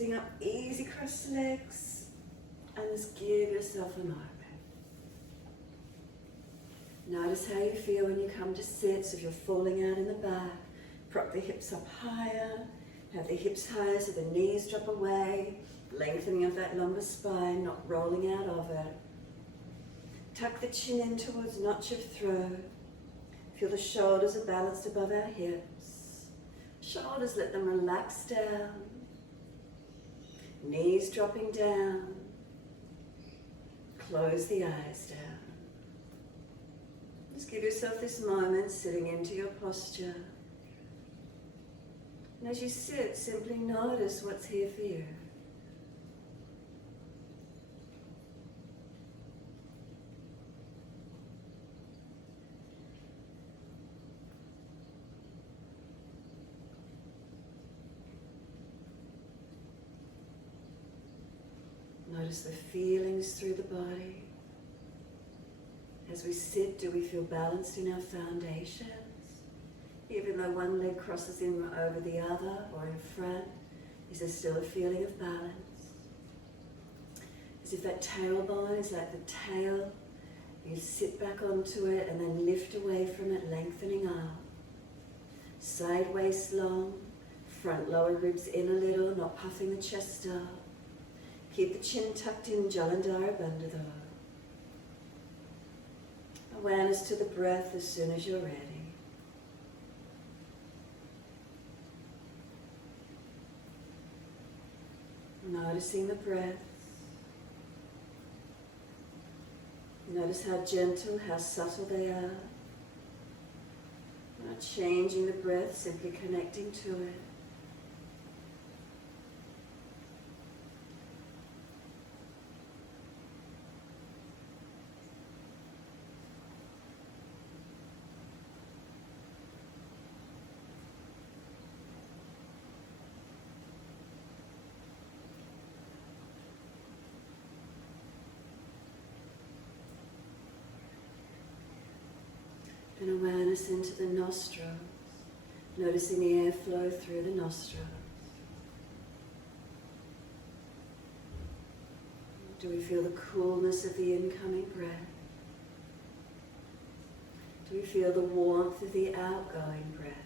Sitting up easy across the legs, and just give yourself a moment. Notice how you feel when you come to sit. So if you're falling out in the back, prop the hips up higher, have the hips higher so the knees drop away, lengthening of that lumbar spine, not rolling out of it. Tuck the chin in towards notch of throat. Feel the shoulders are balanced above our hips. Shoulders, let them relax down. Knees dropping down. Close the eyes down. Just give yourself this moment sitting into your posture. And as you sit, simply notice what's here for you. Notice the feelings through the body. As we sit, do we feel balanced in our foundations? Even though one leg crosses in over the other or in front, is there still a feeling of balance? As if that tailbone is like the tail. You sit back onto it and then lift away from it, lengthening up. Side waist long, front lower ribs in a little, not puffing the chest up. Keep the chin tucked in, Jalandhara Bandha. Awareness to the breath as soon as you're ready. Noticing the breath. Notice how gentle, how subtle they are. Not changing the breath, simply connecting to it. And awareness into the nostrils, noticing the airflow through the nostrils. Do we feel the coolness of the incoming breath? Do we feel the warmth of the outgoing breath?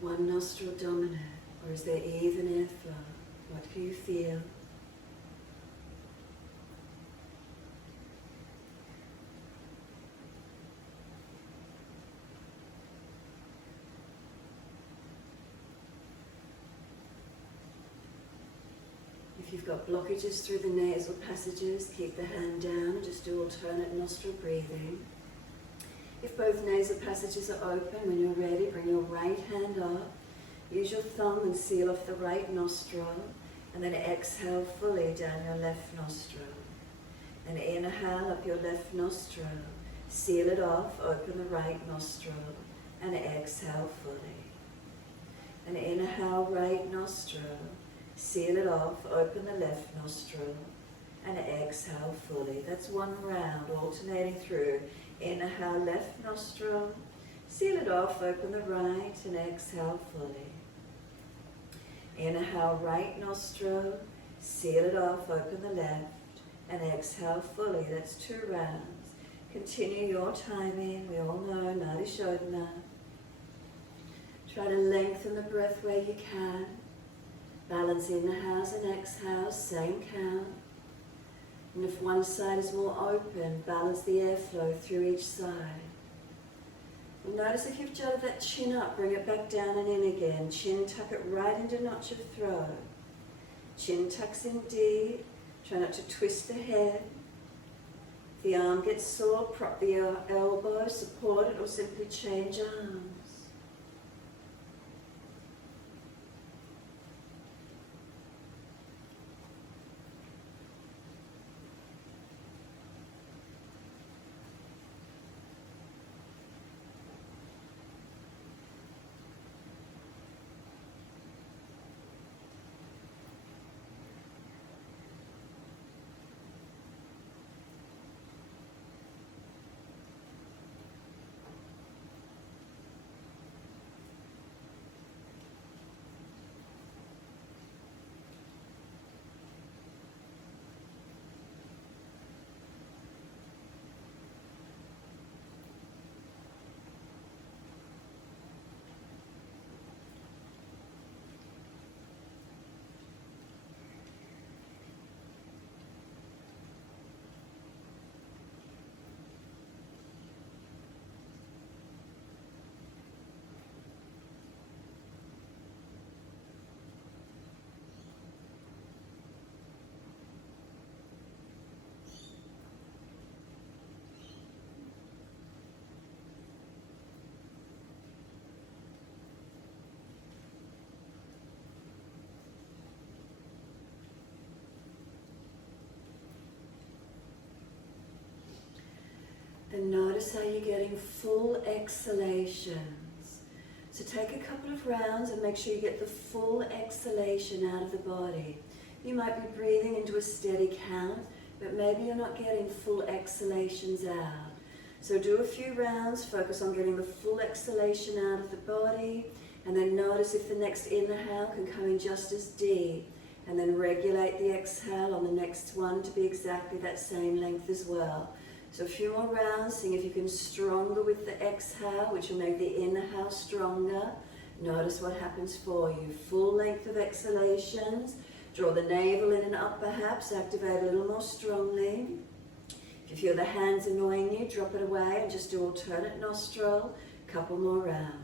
One nostril dominant, or is there even airflow? What do you feel? If you've got blockages through the nasal passages, keep the hand down and just do alternate nostril breathing. If both nasal passages are open, when you're ready, bring your right hand up. Use your thumb and seal off the right nostril. And then exhale fully down your left nostril. And inhale up your left nostril. Seal it off, open the right nostril. And exhale fully. And inhale right nostril. Seal it off, open the left nostril. And exhale fully. That's one round, alternating through. Inhale left nostril, seal it off, open the right, and exhale fully. Inhale right nostril, seal it off, open the left, and exhale fully. That's 2 rounds. Continue your timing. We all know Nadi Shodhana. Try to lengthen the breath where you can. Balance inhales and exhales, same count. And if one side is more open, balance the airflow through each side. And notice if you've jotted that chin up, bring it back down and in again. Chin, tuck it right into notch of throat. Chin tucks in deep. Try not to twist the head. If the arm gets sore, prop the elbow, support it, or simply change arms. And notice how you're getting full exhalations. So take a couple of rounds and make sure you get the full exhalation out of the body. You might be breathing into a steady count, but maybe you're not getting full exhalations out. So do a few rounds, focus on getting the full exhalation out of the body, and then notice if the next inhale can come in just as deep, and then regulate the exhale on the next one to be exactly that same length as well. So a few more rounds, seeing if you can stronger with the exhale, which will make the inhale stronger. Notice what happens for you. Full length of exhalations. Draw the navel in and up perhaps, activate a little more strongly. If you feel the hands annoying you, drop it away and just do alternate nostril. Couple more rounds.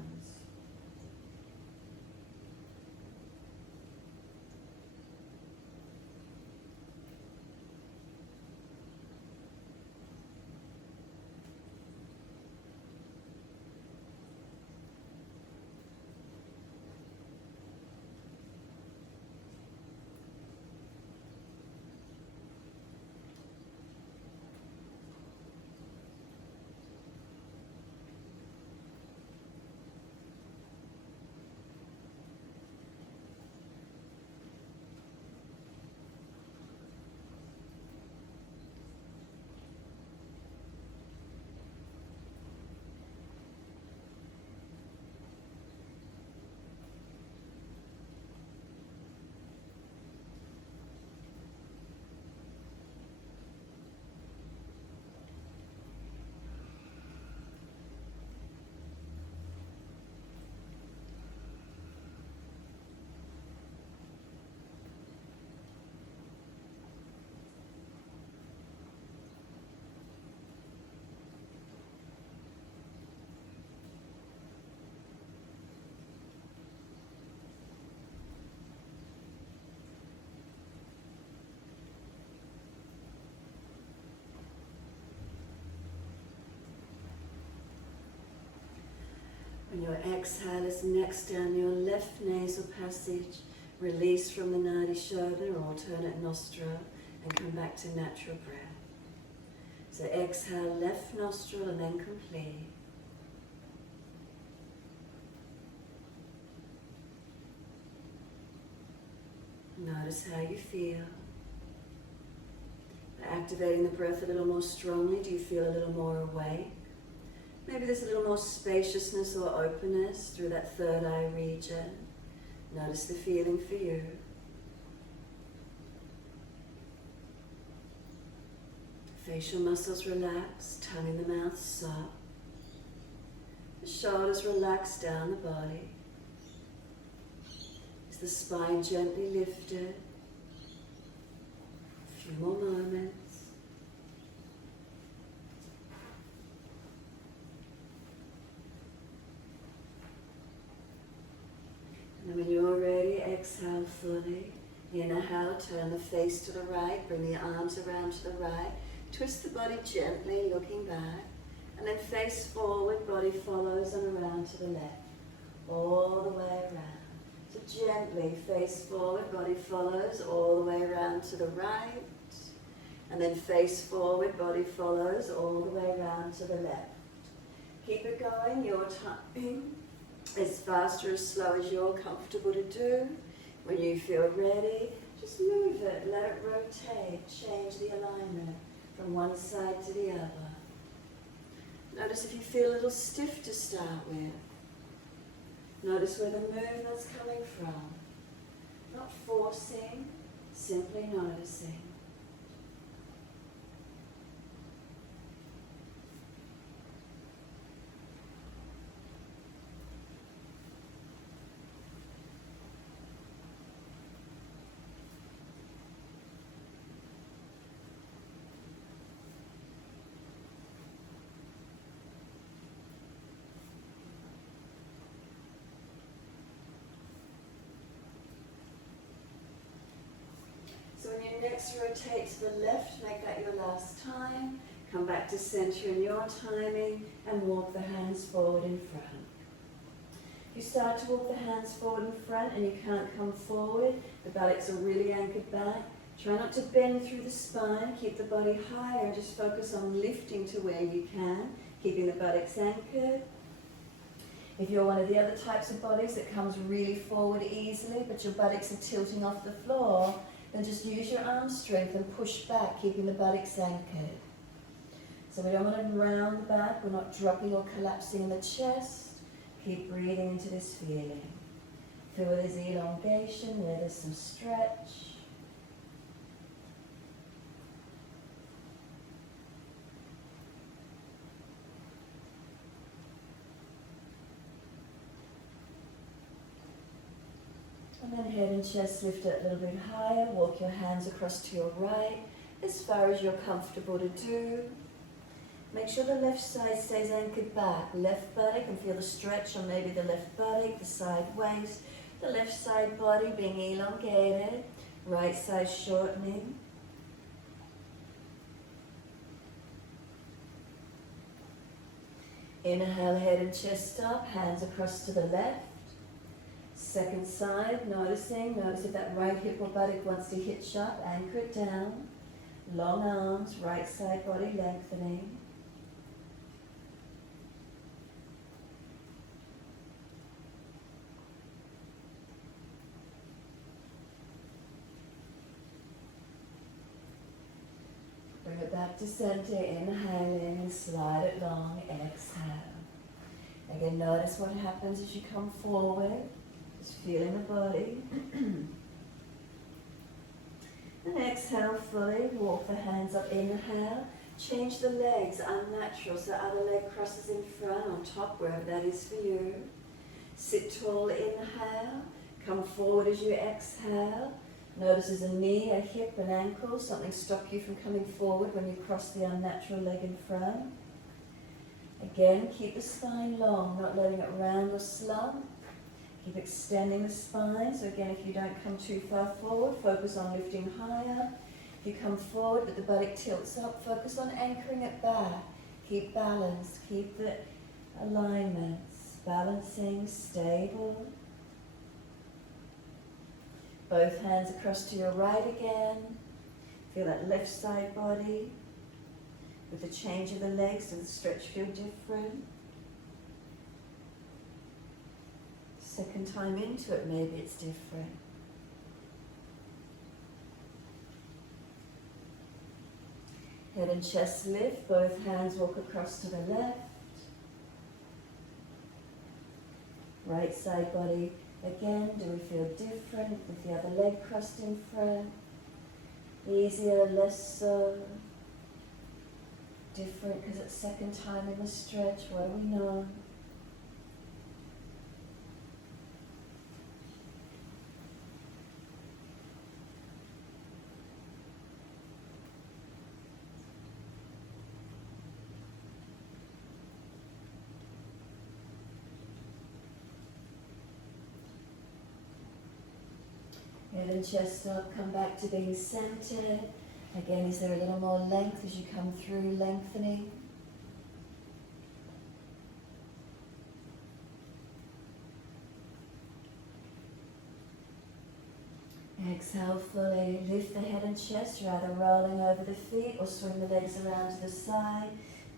When your exhale is next down your left nasal passage, release from the Nadi shoulder or alternate nostril and come back to natural breath. So exhale left nostril and then complete. Notice how you feel. Activating the breath a little more strongly, do you feel a little more awake? Maybe there's a little more spaciousness or openness through that third eye region. Notice the feeling for you. Facial muscles relax, tongue in the mouth soft. The shoulders relax down the body. Is the spine gently lifted? A few more moments. you're ready, exhale fully. Inhale, turn the face to the right, bring the arms around to the right. Twist the body gently, looking back. And then face forward, body follows and around to the left. All the way around. So gently face forward, body follows all the way around to the right. And then face forward, body follows all the way around to the left. Keep it going, your time. As fast or as slow as you're comfortable to do. When you feel ready, just move it, let it rotate, change the alignment from one side to the other. Notice if you feel a little stiff to start with. Notice where the movement's coming from. Not forcing, simply noticing. So when you next rotate to the left, make that your last time. Come back to center in your timing and walk the hands forward in front. If you start to walk the hands forward in front and you can't come forward, the buttocks are really anchored back. Try not to bend through the spine, keep the body higher and just focus on lifting to where you can, keeping the buttocks anchored. If you're one of the other types of bodies that comes really forward easily, but your buttocks are tilting off the floor, then just use your arm strength and push back, keeping the buttocks anchored. So we don't want to round the back, we're not dropping or collapsing in the chest. Keep breathing into this feeling. Feel where there's elongation, where there's some stretch. And then head and chest lift it a little bit higher. Walk your hands across to your right, as far as you're comfortable to do. Make sure the left side stays anchored back. Left buttock, and feel the stretch on maybe the left buttock, the side waist, the left side body being elongated, right side shortening. Inhale, head and chest up, hands across to the left. Second side, notice if that right hip or buttock wants to hitch up, anchor it down. Long arms, right side body lengthening. Bring it back to center, inhaling, slide it long, exhale. Again, notice what happens as you come forward. Just feeling the body. And exhale fully, walk the hands up, inhale. Change the legs, unnatural, so other leg crosses in front, on top, wherever that is for you. Sit tall, inhale. Come forward as you exhale. Notice there's a knee, a hip, an ankle, something stop you from coming forward when you cross the unnatural leg in front. Again, keep the spine long, not letting it round or slump. Keep extending the spine, so again, if you don't come too far forward, focus on lifting higher. If you come forward but the buttock tilts up, focus on anchoring it back. Keep balance, keep the alignments, balancing, stable. Both hands across to your right again. Feel that left side body. With the change of the legs, does the stretch feel different? Second time into it, maybe it's different. Head and chest lift, both hands walk across to the left. Right side body again, do we feel different with the other leg crossed in front? Easier, less so? Different because it's second time in the stretch, what do we know? Head and chest up, come back to being centered. Again, is there a little more length as you come through, lengthening? Exhale fully, lift the head and chest, rather rolling over the feet or swing the legs around to the side.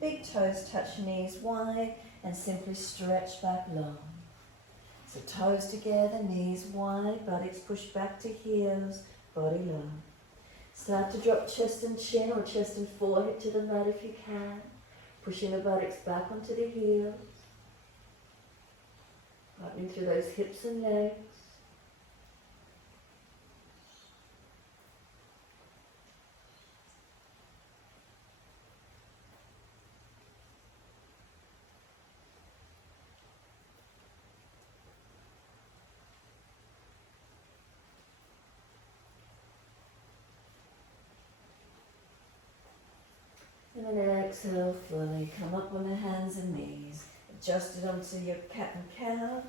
Big toes touch knees wide and simply stretch back long. So toes together, knees wide, buttocks push back to heels, body low. Start to drop chest and chin or chest and forehead to the mat if you can. Pushing the buttocks back onto the heels. Opening through those hips and legs. And then exhale fully, come up on the hands and knees, adjust it onto your cat and cow,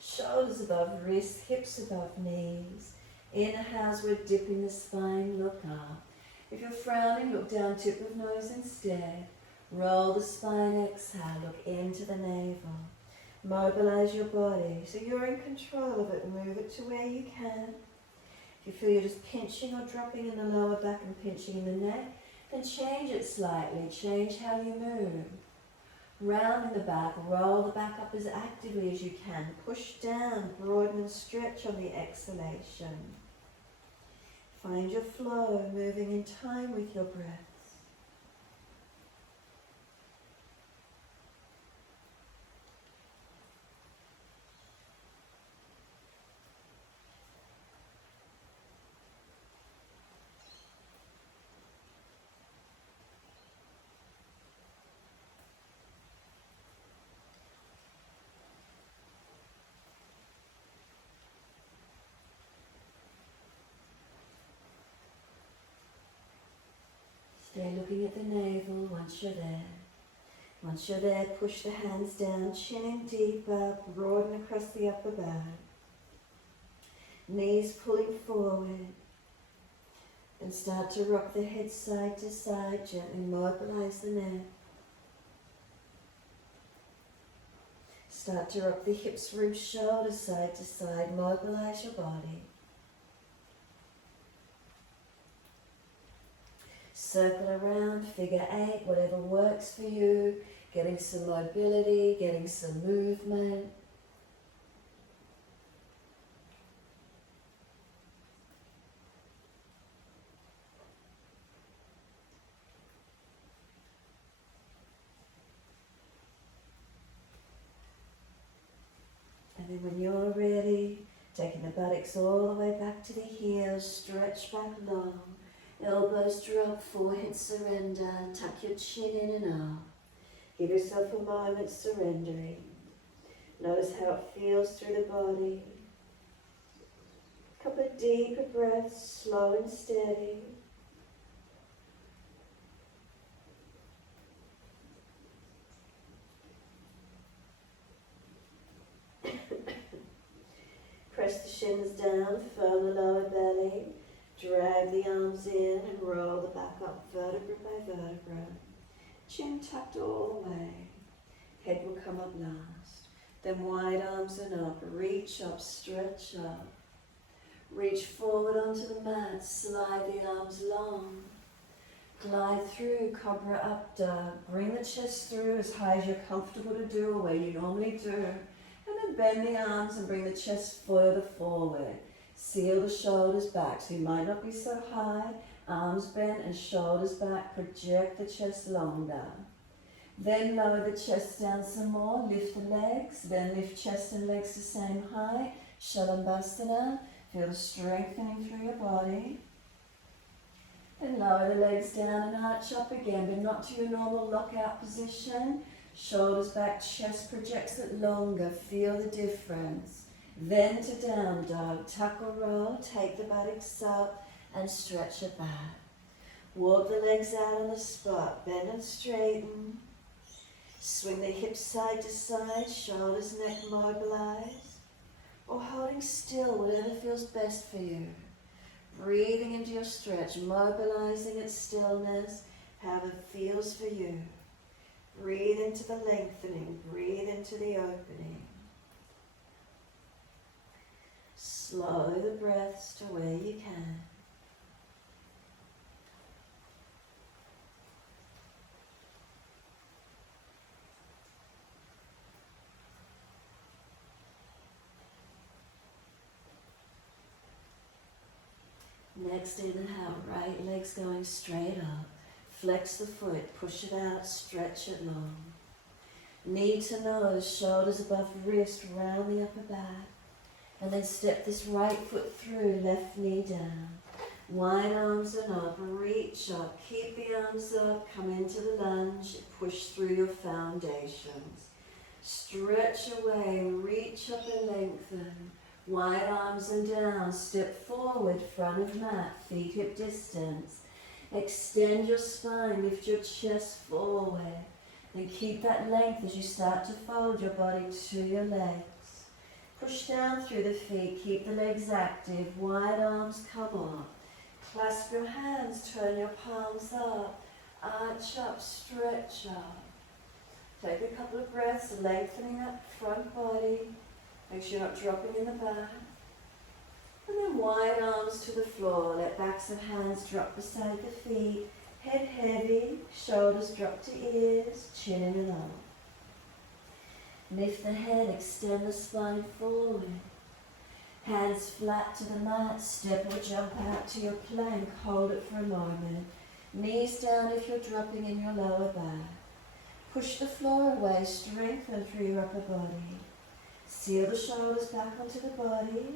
shoulders above wrists, hips above knees. Inhales, we're dipping the spine, look up. If you're frowning, look down, tip of nose instead. Roll the spine, exhale, look into the navel. Mobilize your body so you're in control of it, move it to where you can. If you feel you're just pinching or dropping in the lower back and pinching in the neck, then change it slightly, change how you move. Round in the back, roll the back up as actively as you can. Push down, broaden and stretch on the exhalation. Find your flow, moving in time with your breath. Stay looking at the navel once you're there. Once you're there, push the hands down, chin in deeper, broaden across the upper back. Knees pulling forward. Then start to rock the head side to side, gently mobilize the neck. Start to rock the hips, ribs, shoulders side to side, mobilize your body. Circle around, figure 8, whatever works for you. Getting some mobility, getting some movement. And then when you're ready, taking the buttocks all the way back to the heels, stretch back long. Elbows drop, forehead surrender, tuck your chin in and up. Give yourself a moment surrendering. Notice how it feels through the body. A couple of deeper breaths, slow and steady. Press the shins down, firm the lower belly. Drag the arms in and roll the back up vertebra by vertebra. Chin tucked all the way. Head will come up last. Then wide arms and up. Reach up, stretch up. Reach forward onto the mat. Slide the arms long. Glide through, cobra up dog. Bring the chest through as high as you're comfortable to do or where you normally do. And then bend the arms and bring the chest further forward. Seal the shoulders back, so you might not be so high. Arms bent and shoulders back. Project the chest longer. Then lower the chest down some more. Lift the legs. Then lift chest and legs the same height. Shalabhasana. Feel the strengthening through your body. Then lower the legs down and arch up again, but not to your normal lockout position. Shoulders back, chest projects it longer. Feel the difference. Then to down dog, tuck or roll, take the buttocks up and stretch it back. Walk the legs out on the spot, bend and straighten. Swing the hips side to side, shoulders, neck mobilize. Or holding still, whatever feels best for you. Breathing into your stretch, mobilizing its stillness, how it feels for you. Breathe into the lengthening, breathe into the opening. Slow the breaths to where you can. Next inhale, right leg's going straight up. Flex the foot, push it out, stretch it long. Knee to nose, shoulders above wrist, round the upper back. And then step this right foot through, left knee down. Wide arms and up, reach up, keep the arms up, come into the lunge, push through your foundations. Stretch away, reach up and lengthen. Wide arms and down, step forward, front of mat, feet hip distance. Extend your spine, lift your chest forward. Then keep that length as you start to fold your body to your legs. Push down through the feet, keep the legs active, wide arms come up. Clasp your hands, turn your palms up, arch up, stretch up. Take a couple of breaths, lengthening that front body. Make sure you're not dropping in the back. And then wide arms to the floor. Let backs of hands drop beside the feet. Head heavy, shoulders drop to ears, chin in and up. Lift the head, extend the spine forward. Hands flat to the mat, step or jump out to your plank. Hold it for a moment. Knees down if you're dropping in your lower back. Push the floor away, strengthen through your upper body. Seal the shoulders back onto the body.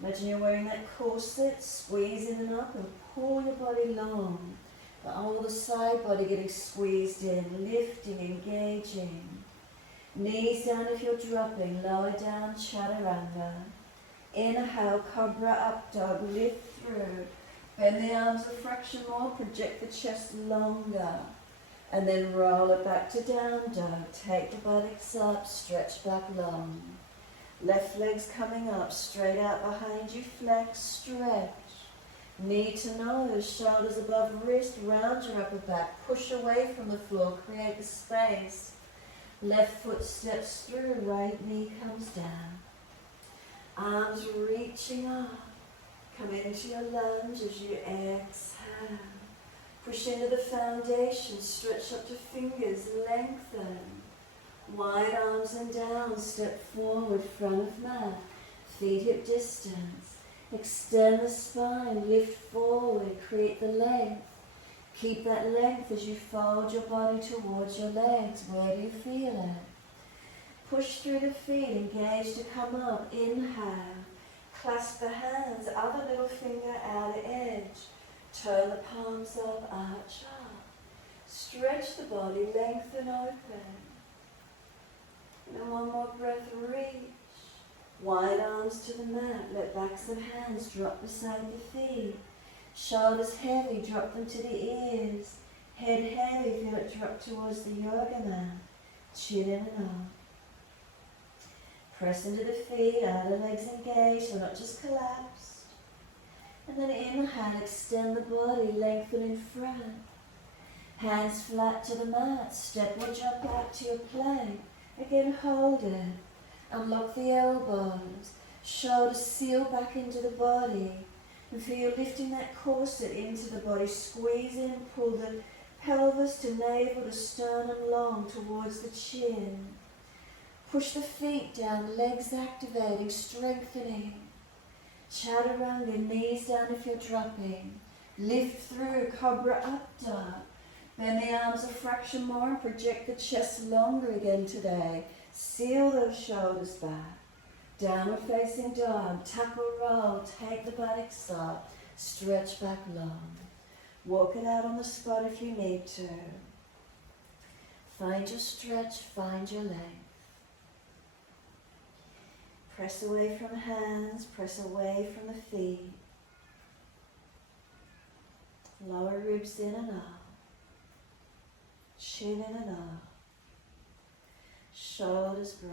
Imagine you're wearing that corset, squeeze in and up and pull your body long. All the side body getting squeezed in, lifting, engaging. Knees down if you're dropping, lower down, chaturanga. Inhale, cobra up dog, lift through. Bend the arms a fraction more, project the chest longer. And then roll it back to down dog. Take the buttocks up, stretch back long. Left leg's coming up, straight out behind you, flex, stretch. Knee to nose, shoulders above wrist, round your upper back. Push away from the floor, create the space. Left foot steps through, right knee comes down. Arms reaching up. Come into your lunge as you exhale. Push into the foundation, stretch up to fingers, lengthen. Wide arms and down, step forward, front of mat, feet hip distance. Extend the spine, lift forward, create the length. Keep that length as you fold your body towards your legs. Where do you feel it? Push through the feet, engage to come up. Inhale, clasp the hands, other little finger outer edge. Turn the palms up, arch up. Stretch the body, lengthen, open. And then one more breath, reach. Wide arms to the mat, let backs of hands drop beside the feet. Shoulders heavy, drop them to the ears. Head heavy, feel it drop towards the yoga mat. Chin in and up. Press into the feet, outer legs engaged, so not just collapsed. And then inhale, extend the body, lengthen in front. Hands flat to the mat, step or jump out to your plank. Again, hold it. Unlock the elbows. Shoulders seal back into the body. And feel lifting that corset into the body. Squeeze in, pull the pelvis to navel to sternum long towards the chin. Push the feet down, legs activating, strengthening. Chaturanga, knees down if you're dropping. Lift through, cobra up dog. Bend the arms a fraction more and project the chest longer again today. Seal those shoulders back. Downward facing dog, tuck or roll, take the buttocks up, stretch back long. Walk it out on the spot if you need to. Find your stretch, find your length. Press away from hands, press away from the feet. Lower ribs in and up. Chin in and up. Shoulders broad.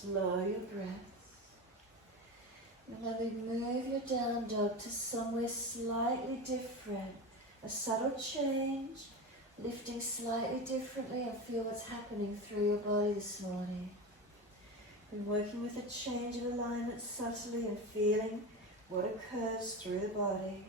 Slow your breaths. And then we move your down dog to somewhere slightly different. A subtle change, lifting slightly differently, and feel what's happening through your body this morning. And working with a change of alignment subtly and feeling what occurs through the body.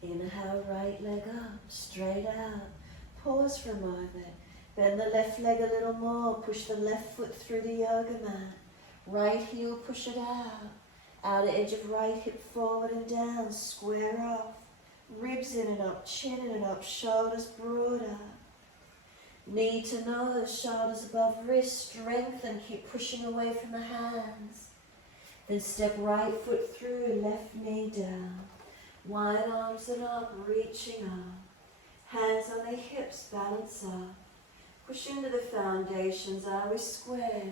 Inhale, right leg up, straight out. Pause for a moment. Bend the left leg a little more. Push the left foot through the yoga mat. Right heel, push it out. Outer edge of right hip forward and down. Square off. Ribs in and up, chin in and up, shoulders broader. Knee to nose, shoulders above wrist. Strengthen, keep pushing away from the hands. Then step right foot through, left knee down. Wide arms and up, reaching up. Hands on the hips, balance up. Push into the foundations, always square.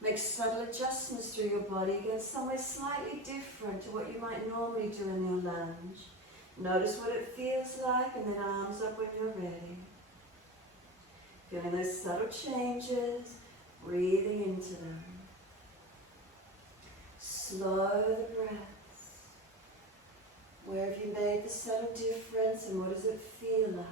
Make subtle adjustments through your body, again somewhere slightly different to what you might normally do in your lunge. Notice what it feels like, and then arms up when you're ready. Feeling those subtle changes, breathing into them. Slow the breaths. Where have you made the subtle difference, and what does it feel like?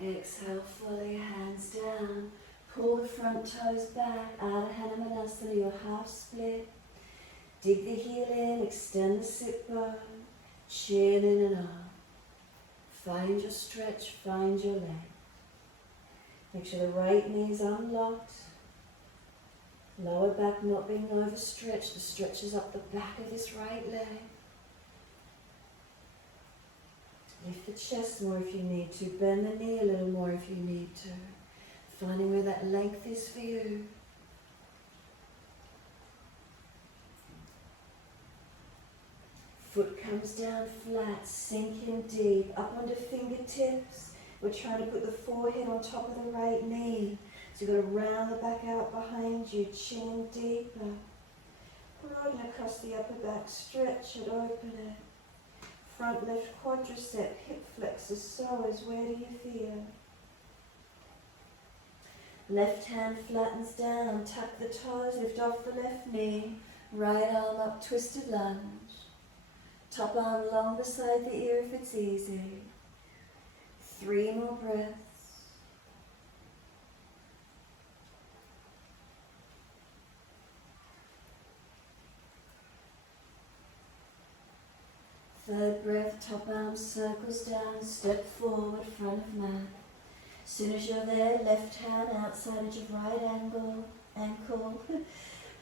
Exhale fully, hands down. Pull the front toes back, Ardha Hanumanasana, your half split. Dig the heel in, extend the sit bone, chin in and up. Find your stretch, find your length. Make sure the right knee is unlocked. Lower back not being overstretched. The stretch is up the back of this right leg. Lift the chest more if you need to. Bend the knee a little more if you need to. Finding where that length is for you. Foot comes down flat, sink in deep, up onto fingertips. We're trying to put the forehead on top of the right knee. So you've got to round the back out behind you, chin deeper. Broaden across the upper back, stretch it, open it. Front left quadricep, hip flexors, psoas, where do you feel? Left hand flattens down, tuck the toes, lift off the left knee. Right arm up, twisted lunge. Top arm long beside the ear if it's easy. 3 more breaths. Third breath, top arm circles down, step forward, front of mat. As soon as you're there, left hand outside edge of right ankle.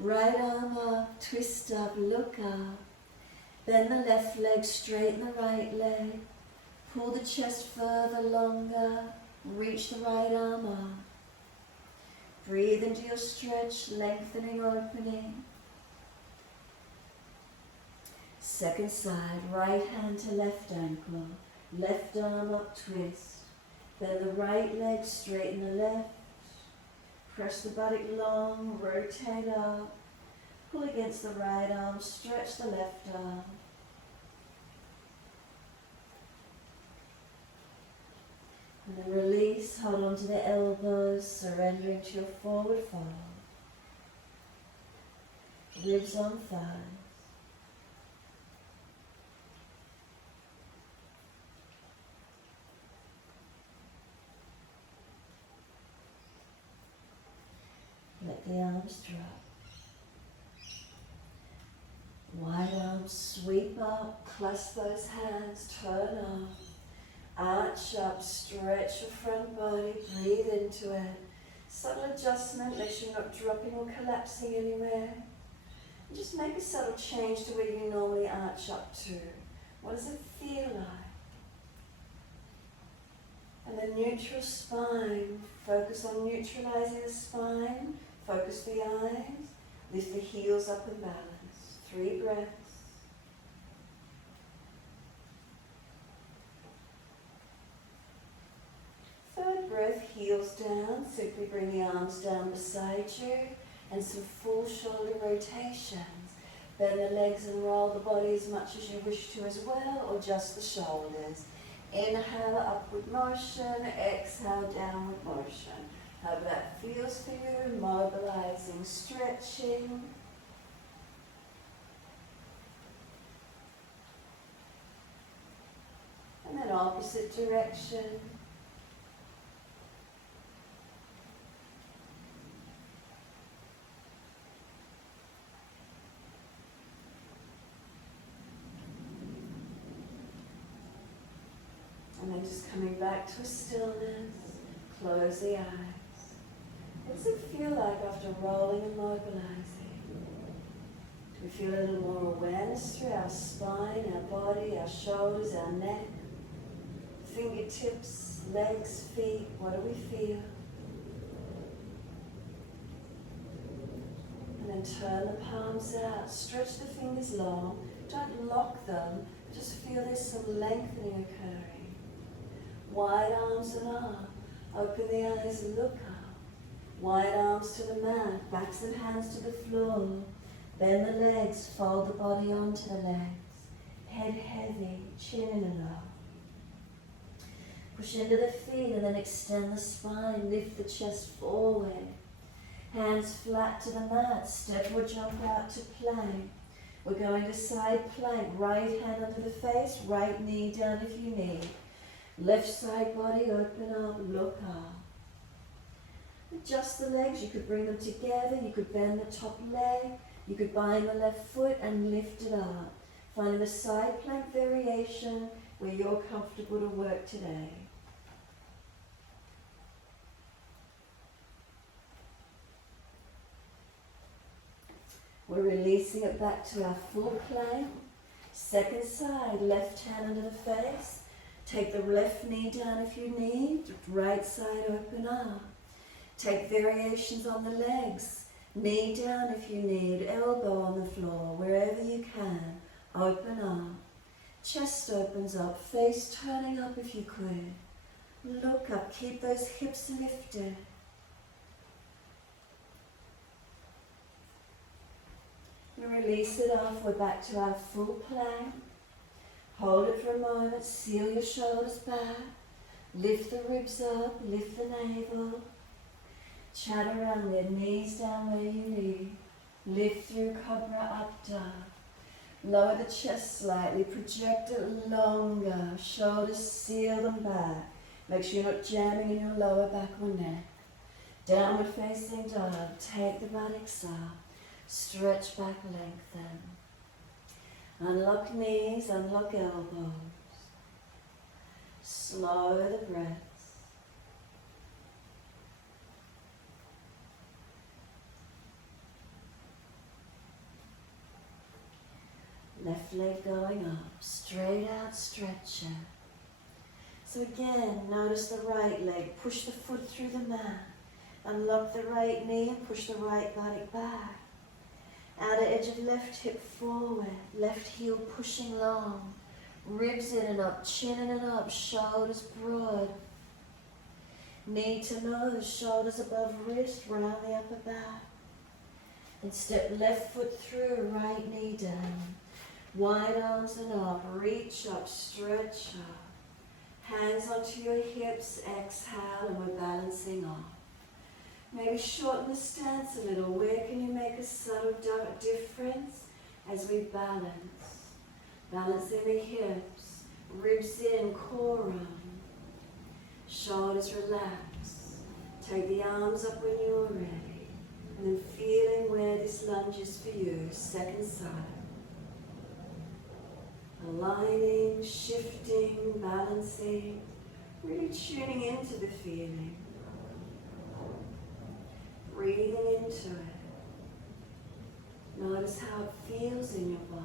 Right arm up, twist up, look up. Bend the left leg, straighten the right leg. Pull the chest further, longer. Reach the right arm up. Breathe into your stretch, lengthening, opening. Second side, right hand to left ankle. Left arm up, twist. Bend the right leg, straighten the left. Press the buttock long, rotate up. Pull against the right arm, stretch the left arm. And then release, hold on to the elbows, surrendering to your forward fold. Ribs on thighs. Let the arms drop. Wide arms sweep up, clasp those hands, turn up. Arch up, stretch your front body, breathe into it. Subtle adjustment, make sure you're not dropping or collapsing anywhere. And just make a subtle change to where you normally arch up to. What does it feel like? And the neutral spine, focus on neutralizing the spine, focus the eyes. Lift the heels up and balance. 3 breaths. Third breath, heels down. Simply bring the arms down beside you and some full shoulder rotations. Bend the legs and roll the body as much as you wish to as well, or just the shoulders. Inhale, upward motion. Exhale, downward motion. However that feels for you, mobilizing, stretching. And then opposite direction. And then just coming back to a stillness. Close the eyes. What does it feel like after rolling and mobilizing? Do we feel a little more awareness through our spine, our body, our shoulders, our neck, fingertips, legs, feet? What do we feel? And then turn the palms out. Stretch the fingers long. Don't lock them. Just feel there's some lengthening occurring. Wide arms and up. Open the eyes and look up. Wide arms to the mat. Backs and hands to the floor. Bend the legs. Fold the body onto the legs. Head heavy. Chin in and up. Push into the feet and then extend the spine. Lift the chest forward. Hands flat to the mat. Step or jump out to plank. We're going to side plank. Right hand under the face. Right knee down if you need. Left side body, open up, look up. Adjust the legs, you could bring them together, you could bend the top leg, you could bind the left foot and lift it up. Finding a side plank variation where you're comfortable to work today. We're releasing it back to our full plank. Second side, left hand under the face. Take the left knee down if you need. Right side open up. Take variations on the legs. Knee down if you need. Elbow on the floor. Wherever you can. Open up. Chest opens up. Face turning up if you could. Look up. Keep those hips lifted. We release it off. We're back to our full plank. Hold it for a moment, seal your shoulders back, lift the ribs up, lift the navel, chaturanga, knees down where you need, lift through cobra up dog, lower the chest slightly, project it longer, shoulders seal them back, make sure you're not jamming in your lower back or neck, downward facing dog, take the buttocks up, stretch back, lengthen. Unlock knees, unlock elbows. Slow the breaths. Left leg going up, straight out, stretch it. So again, notice the right leg, push the foot through the mat. Unlock the right knee and push the right buttock back. Outer edge of left hip forward, left heel pushing long, ribs in and up, chin in and up, shoulders broad, knee to nose, shoulders above wrist, round the upper back. And step left foot through, right knee down, wide arms and up, reach up, stretch up, hands onto your hips, exhale, and we're balancing off. Maybe shorten the stance a little. Where can you make a subtle difference as we balance? Balancing the hips, ribs in, core up, shoulders relax. Take the arms up when you're ready. And then feeling where this lunge is for you, second side. Aligning, shifting, balancing, really tuning into the feeling. Breathing into it. Notice how it feels in your body.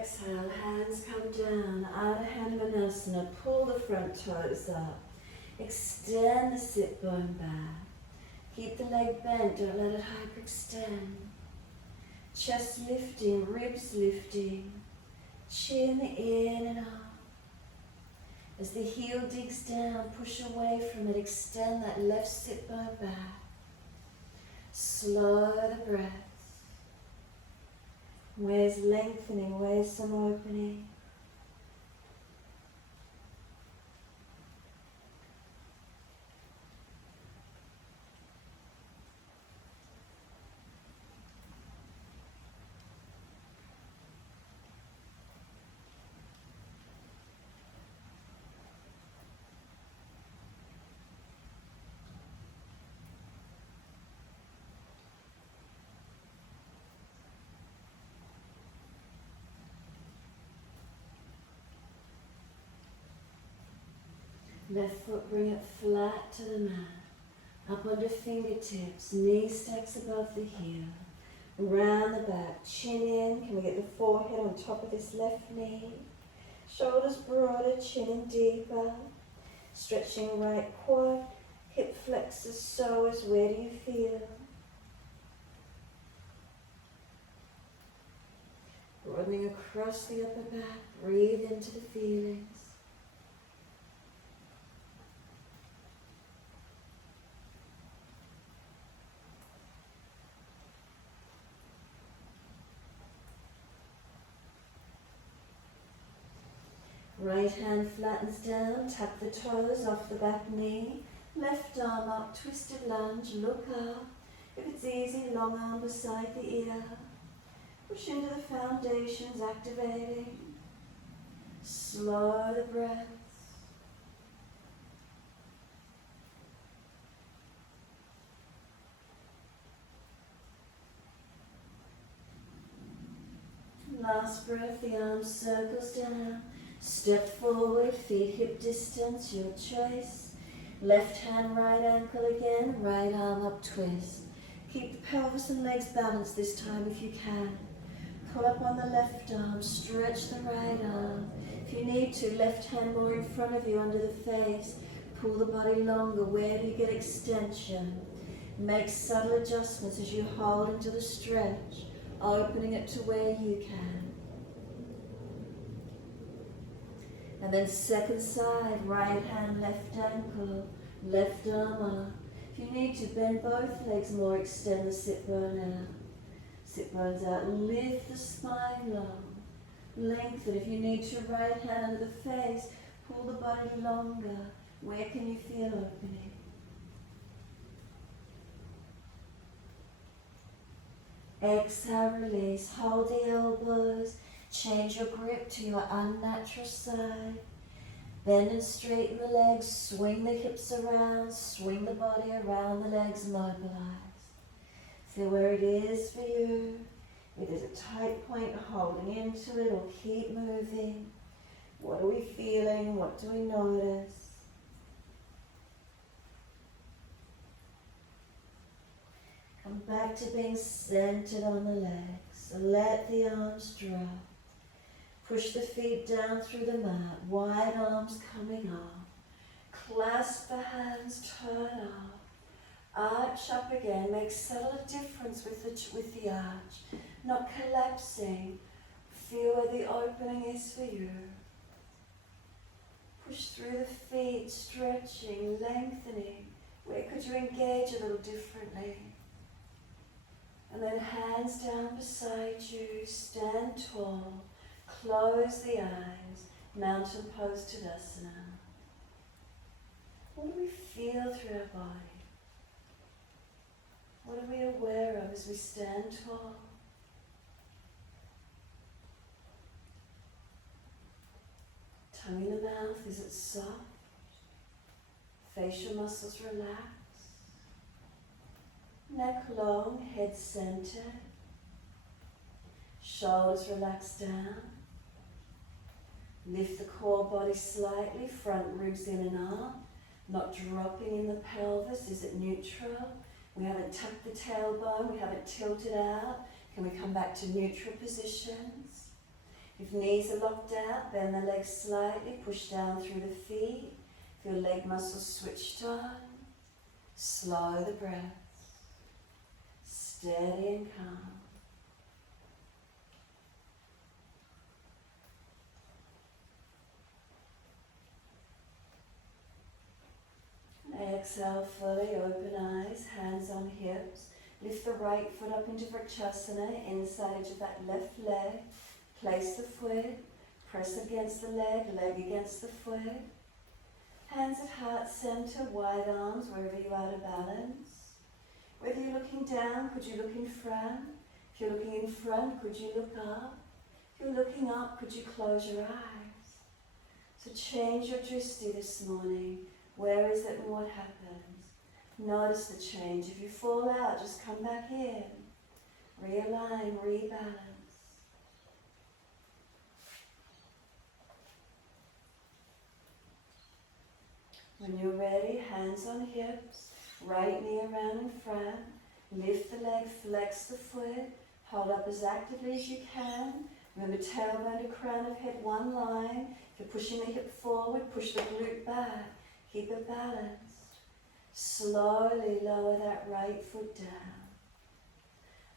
exhale, hands come down, Ardha Hanumanasana, pull the front toes up, extend the sit bone back, keep the leg bent, don't let it hyperextend, chest lifting, ribs lifting, chin in and up. As the heel digs down, push away from it, extend that left sit bone back, slow the breath. Where's lengthening, where's some opening? Left foot, bring it flat to the mat. Up onto fingertips, knee stacks above the heel. Round the back, chin in. Can we get the forehead on top of this left knee? Shoulders broader, chin in deeper. Stretching right quad, hip flexors, psoas. Where do you feel? Broadening across the upper back, breathe into the feelings. Right hand flattens down, tap the toes off the back knee, left arm up, twisted lunge, look up. If it's easy, long arm beside the ear. Push into the foundations, activating. Slow the breaths. Last breath, the arm circles down. Step forward, feet hip distance, your choice. Left hand, right ankle again, right arm up, twist. Keep the pelvis and legs balanced this time if you can. Pull up on the left arm, stretch the right arm. If you need to, left hand more in front of you under the face. Pull the body longer. Where do you get extension? Make subtle adjustments as you hold into the stretch, opening it to where you can. And then second side, right hand, left ankle, left arm up. If you need to, bend both legs more, extend the sit bone out. Sit bones out, lift the spine long. Lengthen. If you need to, right hand under the face, pull the body longer. Where can you feel opening? Exhale, release, hold the elbows. Change your grip to your unnatural side. Bend and straighten the legs, swing the hips around, swing the body around the legs, mobilize. Feel where it is for you. If there's a tight point, holding into it or keep moving. What are we feeling? What do we notice? Come back to being centered on the legs. So let the arms drop. Push the feet down through the mat, wide arms coming up. Clasp the hands, turn up. Arch up again, make subtle difference with the arch. Not collapsing. Feel where the opening is for you. Push through the feet, stretching, lengthening. Where could you engage a little differently? And then hands down beside you, stand tall. Close the eyes, mountain pose Tadasana. What do we feel through our body? What are we aware of as we stand tall? Tongue in the mouth, is it soft? Facial muscles relaxed. Neck long, head centered. Shoulders relaxed down. Lift the core body slightly, front ribs in and up, not dropping in the pelvis. Is it neutral? We haven't tucked the tailbone, we haven't tilted out. Can we come back to neutral positions? If knees are locked out, bend the legs slightly, push down through the feet. Feel leg muscles switched on. Slow the breath. Steady and calm. Exhale fully, open eyes, hands on hips. Lift the right foot up into Vrikshasana, inside edge of that left leg. Place the foot, press against the leg, leg against the foot. Hands at heart center, wide arms wherever you're out of balance. Whether you're looking down, could you look in front? If you're looking in front, could you look up? If you're looking up, could you close your eyes? So change your drishti this morning. Where is it and what happens? Notice the change. If you fall out, just come back in. Realign, rebalance. When you're ready, hands on hips, right knee around in front. Lift the leg, flex the foot. Hold up as actively as you can. Remember, tailbone to crown of head, one line. If you're pushing the hip forward, push the glute back. Keep it balanced. Slowly lower that right foot down.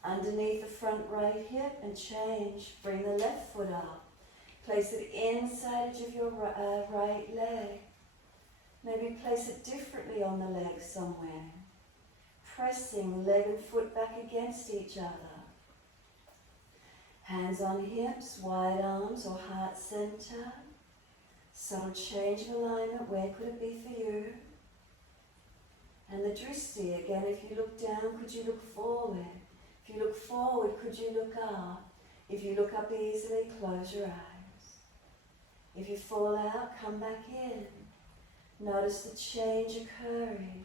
Underneath the front right hip and change. Bring the left foot up. Place it inside edge of your right leg. Maybe place it differently on the leg somewhere. Pressing leg and foot back against each other. Hands on hips, wide arms or heart center. Subtle change of alignment, where could it be for you? And the drishti, again, if you look down, could you look forward? If you look forward, could you look up? If you look up easily, close your eyes. If you fall out, come back in. Notice the change occurring.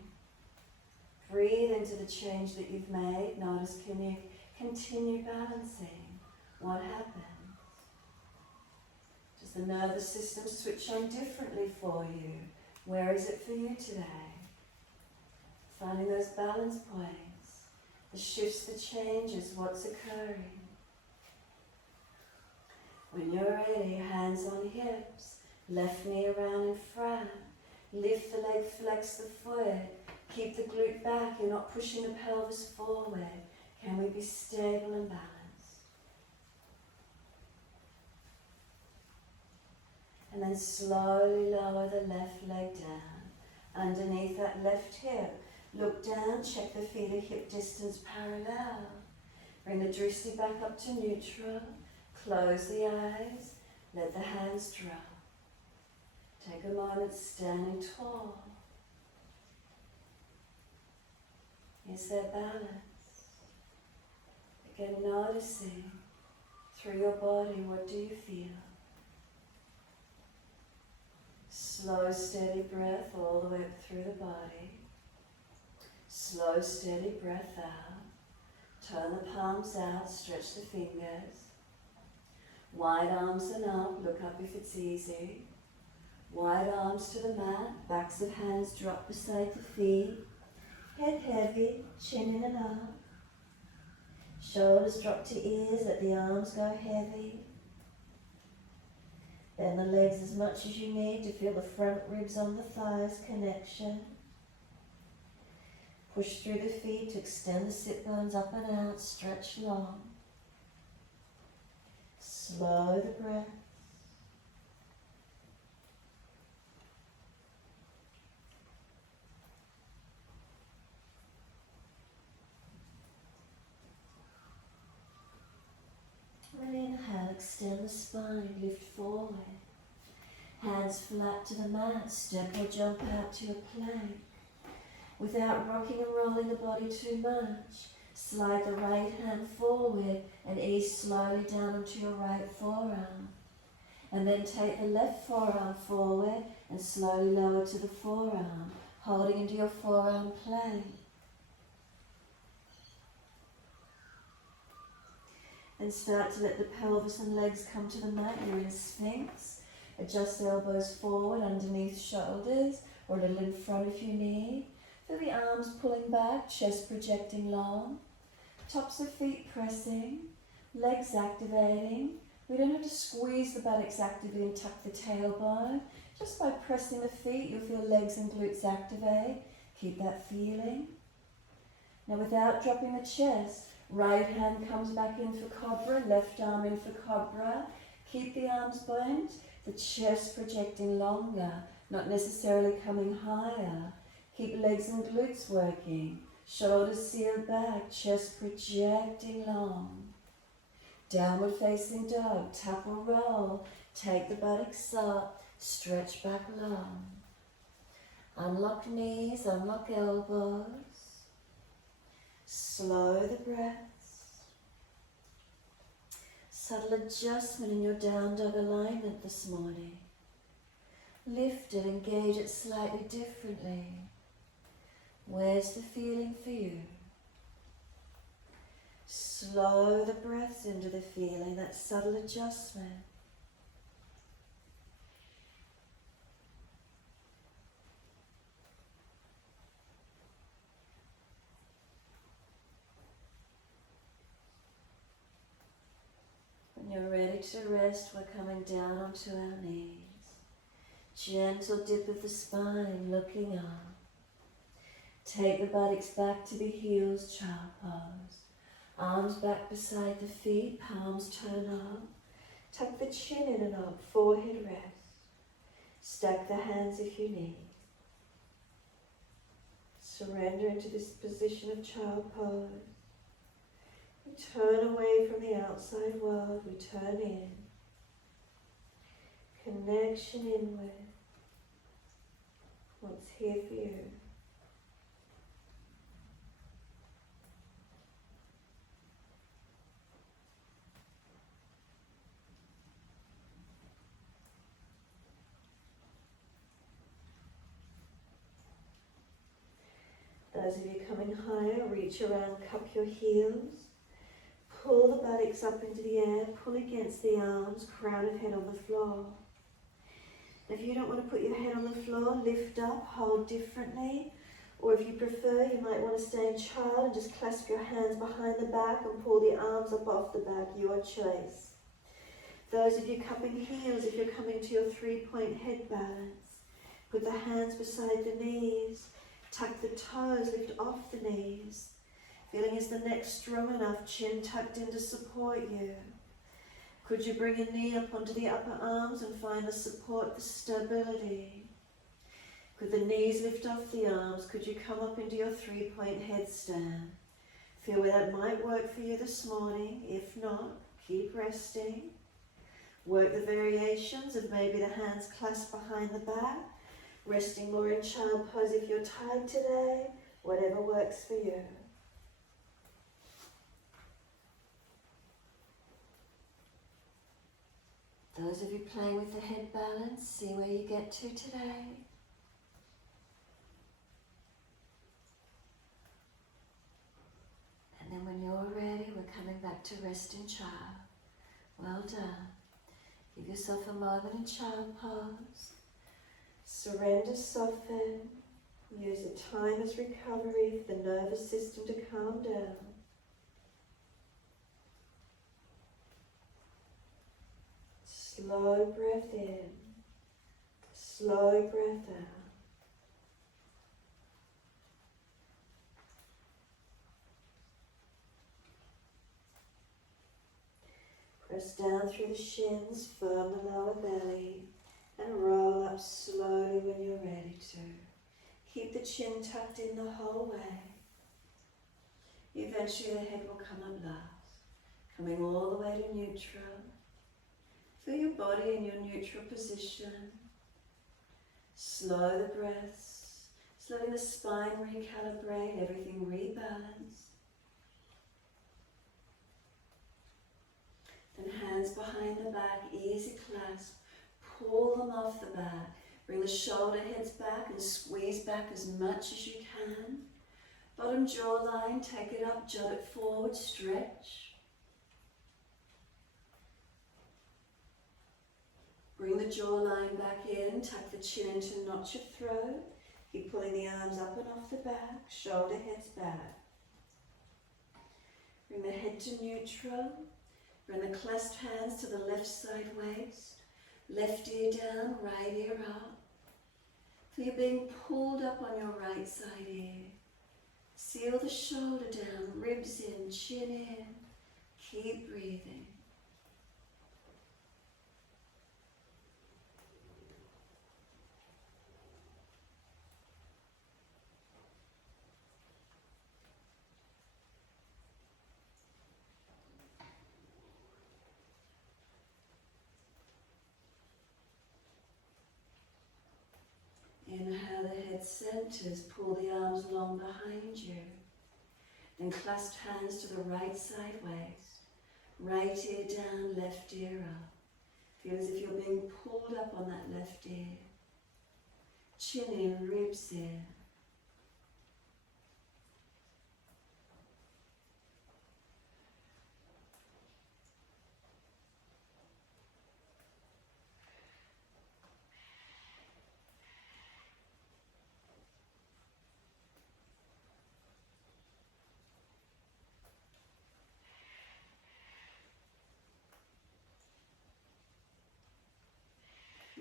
Breathe into the change that you've made. Notice, can you continue balancing? What happens? Does the nervous system switch on differently for you? Where is it for you today? Finding those balance points, the shifts, the changes, what's occurring. When you're ready, hands on hips, left knee around in front. Lift the leg, flex the foot. Keep the glute back. You're not pushing the pelvis forward. Can we be stable and balanced? And then slowly lower the left leg down. Underneath that left hip, look down, check the feet at hip distance parallel. Bring the drishti back up to neutral. Close the eyes. Let the hands drop. Take a moment standing tall. Is there balance? Again, noticing through your body, what do you feel? Slow, steady breath all the way up through the body. Slow, steady breath out. Turn the palms out, stretch the fingers. Wide arms and up, look up if it's easy. Wide arms to the mat, backs of hands drop beside the feet. Head heavy, chin in and up. Shoulders drop to ears, let the arms go heavy. Bend the legs as much as you need to feel the front ribs on the thighs connection. Push through the feet to extend the sit bones up and out, stretch long. Slow the breath. And inhale, extend the spine, lift forward. Hands flat to the mat, step or jump out to a plank. Without rocking and rolling the body too much, slide the right hand forward and ease slowly down onto your right forearm. And then take the left forearm forward and slowly lower to the forearm, holding into your forearm plank. Then start to let the pelvis and legs come to the mat. You're in a Sphinx. Adjust elbows forward underneath shoulders or a little in front if you need. Feel the arms pulling back, chest projecting long. Tops of feet pressing, legs activating. We don't have to squeeze the buttocks actively and tuck the tailbone. Just by pressing the feet, you'll feel legs and glutes activate. Keep that feeling. Now without dropping the chest, right hand comes back in for cobra, left arm in for cobra. Keep the arms bent, the chest projecting longer, not necessarily coming higher. Keep legs and glutes working, shoulders sealed back, chest projecting long. Downward facing dog, tap or roll, take the buttocks up, stretch back long. Unlock knees, unlock elbows. Slow the breaths. Subtle adjustment in your down dog alignment this morning. Lift it, engage it slightly differently. Where's the feeling for you? Slow the breaths into the feeling, that subtle adjustment. When you're ready to rest, we're coming down onto our knees. Gentle dip of the spine, looking up. Take the buttocks back to the heels, child pose. Arms back beside the feet, palms turn up. Tuck the chin in and up, forehead rest. Stack the hands if you need. Surrender into this position of child pose. We turn away from the outside world, we turn in. Connection inward. What's here for you? Those of you coming higher, reach around, cup your heels. Pull the buttocks up into the air, pull against the arms, crown of head on the floor. If you don't want to put your head on the floor, lift up, hold differently. Or if you prefer, you might want to stay in child and just clasp your hands behind the back and pull the arms up off the back, your choice. Those of you cupping heels, if you're coming to your 3-point head balance, put the hands beside the knees. Tuck the toes, lift off the knees. Feeling is the neck strong enough, chin tucked in to support you. Could you bring a knee up onto the upper arms and find the support, the stability? Could the knees lift off the arms? Could you come up into your 3-point headstand? Feel where that might work for you this morning. If not, keep resting. Work the variations of maybe the hands clasped behind the back. Resting more in child pose if you're tired today, whatever works for you. Those of you playing with the head balance, see where you get to today. And then when you're ready, we're coming back to rest in child. Well done. Give yourself a moment in child pose. Surrender, soften. Use the time as recovery for the nervous system to calm down. Slow breath in, slow breath out. Press down through the shins, firm the lower belly, and roll up slowly when you're ready to. Keep the chin tucked in the whole way. Eventually the head will come up last, coming all the way to neutral. Feel your body in your neutral position. Slow the breaths, just letting the spine recalibrate, everything rebalance. Then hands behind the back, easy clasp. Pull them off the back. Bring the shoulder heads back and squeeze back as much as you can. Bottom jawline, take it up, jut it forward, stretch. Bring the jawline back in, tuck the chin into notch your throat. Keep pulling the arms up and off the back, shoulder heads back. Bring the head to neutral. Bring the clasped hands to the left side waist. Left ear down, right ear up. Feel being pulled up on your right side ear. Seal the shoulder down, ribs in, chin in. Keep breathing. Inhale, the head centers, pull the arms long behind you. Then clasped hands to the right side waist. Right ear down, left ear up. Feel as if you're being pulled up on that left ear. Chin in, ribs in.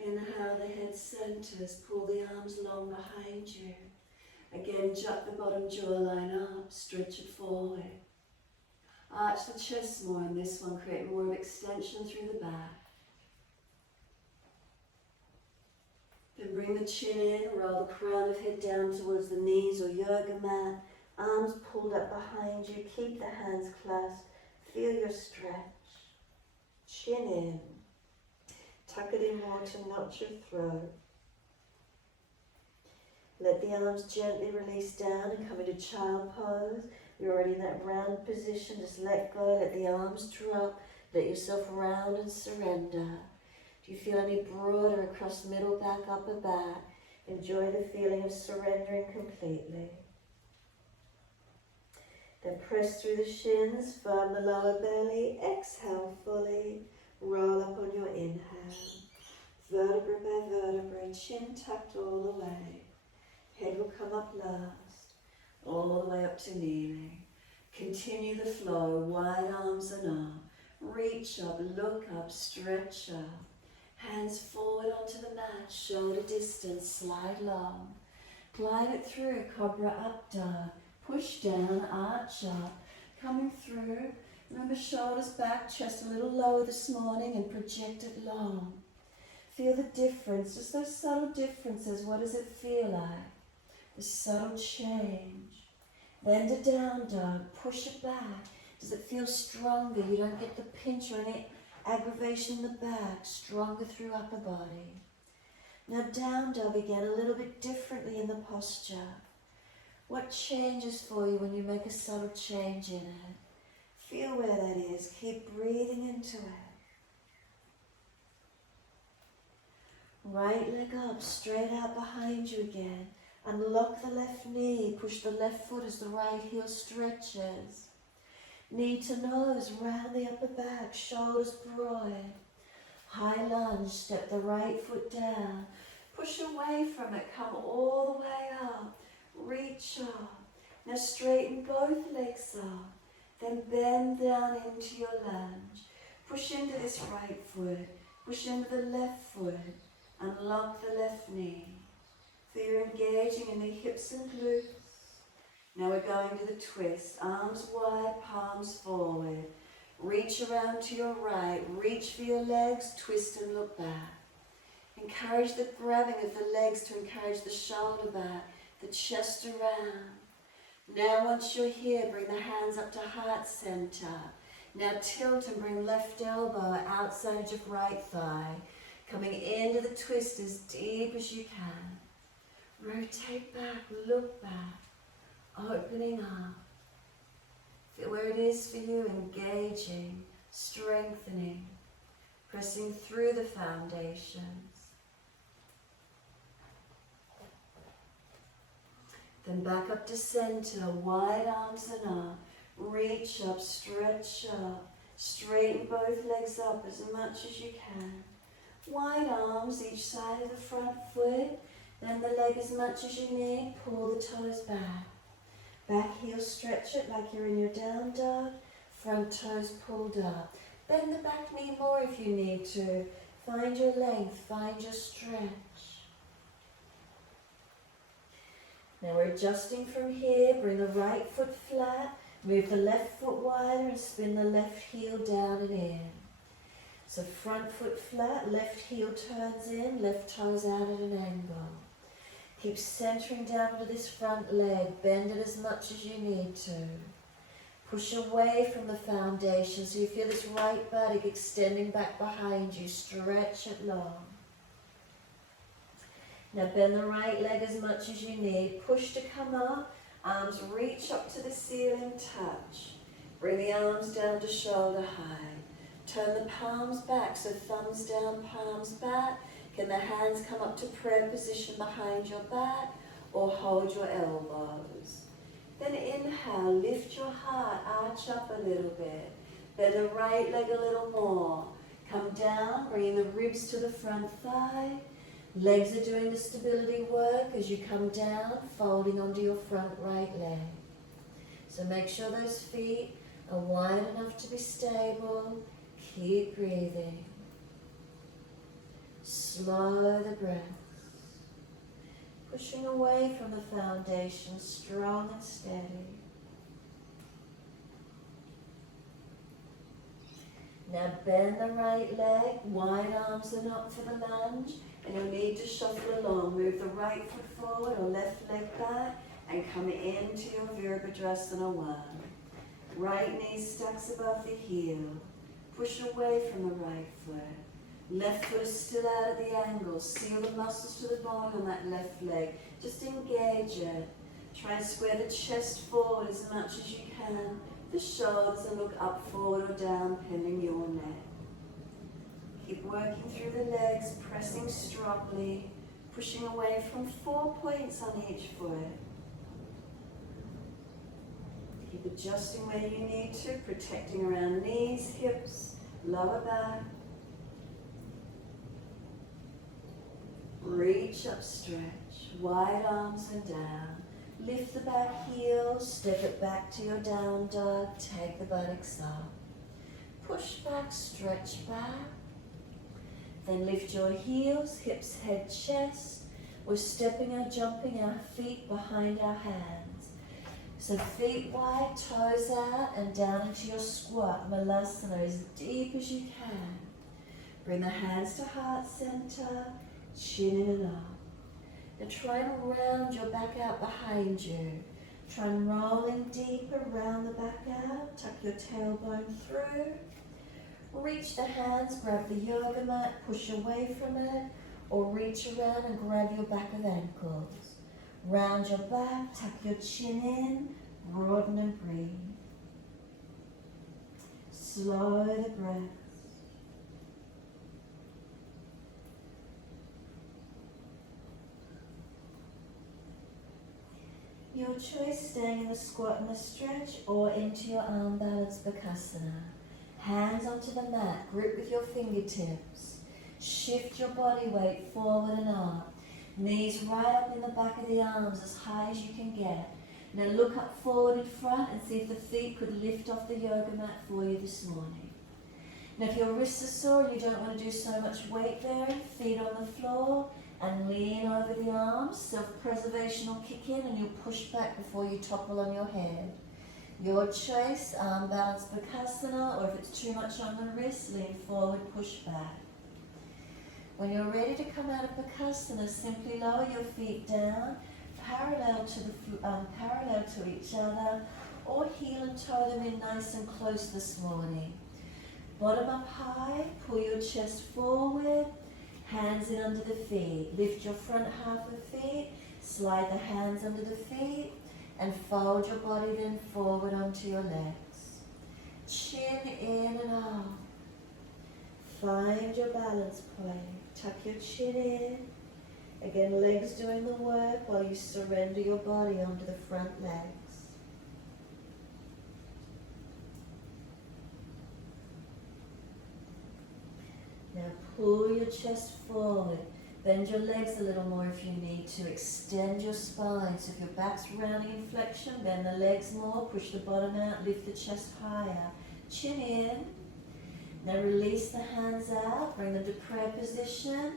Inhale, the head centers, pull the arms long behind you. Again, jut the bottom jawline up, stretch it forward. Arch the chest more in this one, create more of extension through the back. Then bring the chin in, roll the crown of head down towards the knees or yoga mat. Arms pulled up behind you, keep the hands clasped. Feel your stretch. Chin in. Tuck it in more to notch your throat. Let the arms gently release down and come into child pose. You're already in that round position. Just let go, let the arms drop. Let yourself round and surrender. Do you feel any broader across middle back, upper back? Enjoy the feeling of surrendering completely. Then press through the shins, firm the lower belly. Exhale fully. Roll up on your inhale. Vertebra by vertebra, chin tucked all the way. Head will come up last, all the way up to kneeling. Continue the flow, wide arms and up. Reach up, look up, stretch up. Hands forward onto the mat, shoulder distance, slide long. Glide it through, cobra up dog. Push down, arch up. Coming through. Remember, shoulders back, chest a little lower this morning and project it long. Feel the difference, just those subtle differences. What does it feel like? The subtle change. Bend it down dog, push it back. Does it feel stronger? You don't get the pinch or any aggravation in the back. Stronger through upper body. Now down dog again, a little bit differently in the posture. What changes for you when you make a subtle change in it? Feel where that is. Keep breathing into it. Right leg up, straight out behind you again. Unlock the left knee. Push the left foot as the right heel stretches. Knee to nose, round the upper back, shoulders broad. High lunge, step the right foot down. Push away from it, come all the way up. Reach up. Now straighten both legs up. Then bend down into your lunge. Push into this right foot. Push into the left foot. Unlock the left knee. Feel you're engaging in the hips and glutes. Now we're going to the twist. Arms wide, palms forward. Reach around to your right. Reach for your legs. Twist and look back. Encourage the grabbing of the legs to encourage the shoulder back, the chest around. Now once you're here, bring the hands up to heart center. Now tilt and bring left elbow outside edge of right thigh. Coming into the twist as deep as you can. Rotate back, look back. Opening up. Feel where it is for you, engaging, strengthening, pressing through the foundations. Then back up to center, wide arms and up. Reach up, stretch up. Straighten both legs up as much as you can. Wide arms each side of the front foot. Then the leg as much as you need. Pull the toes back. Back heel, stretch it like you're in your down dog. Front toes pulled up. Bend the back knee more if you need to. Find your length, find your stretch. Now we're adjusting from here. Bring the right foot flat. Move the left foot wider and spin the left heel down and in. So front foot flat, left heel turns in, left toes out at an angle. Keep centering down to this front leg. Bend it as much as you need to. Push away from the foundation so you feel this right buttock extending back behind you. Stretch it long. Now bend the right leg as much as you need. Push to come up. Arms reach up to the ceiling, touch. Bring the arms down to shoulder height. Turn the palms back, so thumbs down, palms back. Can the hands come up to prayer position behind your back or hold your elbows? Then inhale, lift your heart, arch up a little bit. Bend the right leg a little more. Come down, bringing the ribs to the front thigh. Legs are doing the stability work as you come down, folding onto your front right leg. So make sure those feet are wide enough to be stable. Keep breathing. Slow the breath. Pushing away from the foundation, strong and steady. Now bend the right leg, wide arms and up for the lunge, and you'll need to shuffle along. Move the right foot forward or left leg back and come into your Virabhadrasana 1. Right knee stacks above the heel. Push away from the right foot. Left foot is still out at the angle. Seal the muscles to the bone on that left leg. Just engage it. Try and square the chest forward as much as you can. The shoulders and look up, forward or down, pending your neck. Keep working through the legs, pressing strongly, pushing away from 4 points on each foot. Keep adjusting where you need to, protecting around knees, hips, lower back. Reach up, stretch, wide arms and down. Lift the back heel, step it back to your down dog, take the buttocks up. Push back, stretch back. Then lift your heels, hips, head, chest. We're stepping or jumping our feet behind our hands. So feet wide, toes out, and down into your squat, Malasana, as deep as you can. Bring the hands to heart center, chin in and up. Now try and round your back out behind you. Try and roll in deeper, round the back out, tuck your tailbone through. Reach the hands, grab the yoga mat, push away from it, or reach around and grab your back of ankles. Round your back, tuck your chin in, broaden and breathe. Slow the breath. Your choice, staying in the squat and the stretch or into your arm balance Bakasana. Hands onto the mat, grip with your fingertips. Shift your body weight forward and up. Knees right up in the back of the arms as high as you can get. Now look up forward in front and see if the feet could lift off the yoga mat for you this morning. Now if your wrists are sore and you don't want to do so much weight bearing, feet on the floor and lean over the arms. Self-preservation will kick in and you'll push back before you topple on your head. Your choice, arm balance Bakasana, or if it's too much on the wrist, lean forward, push back. When you're ready to come out of Bakasana, simply lower your feet down, parallel to each other, or heel and toe them in nice and close this morning. Bottom up high, pull your chest forward, hands in under the feet. Lift your front half of the feet, slide the hands under the feet, and fold your body then forward onto your legs. Chin in and out. Find your balance point. Tuck your chin in. Again, legs doing the work while you surrender your body onto the front legs. Now pull your chest forward. Bend your legs a little more if you need to. Extend your spine. So if your back's rounding in flexion, bend the legs more. Push the bottom out. Lift the chest higher. Chin in. Now release the hands out, bring them to prayer position.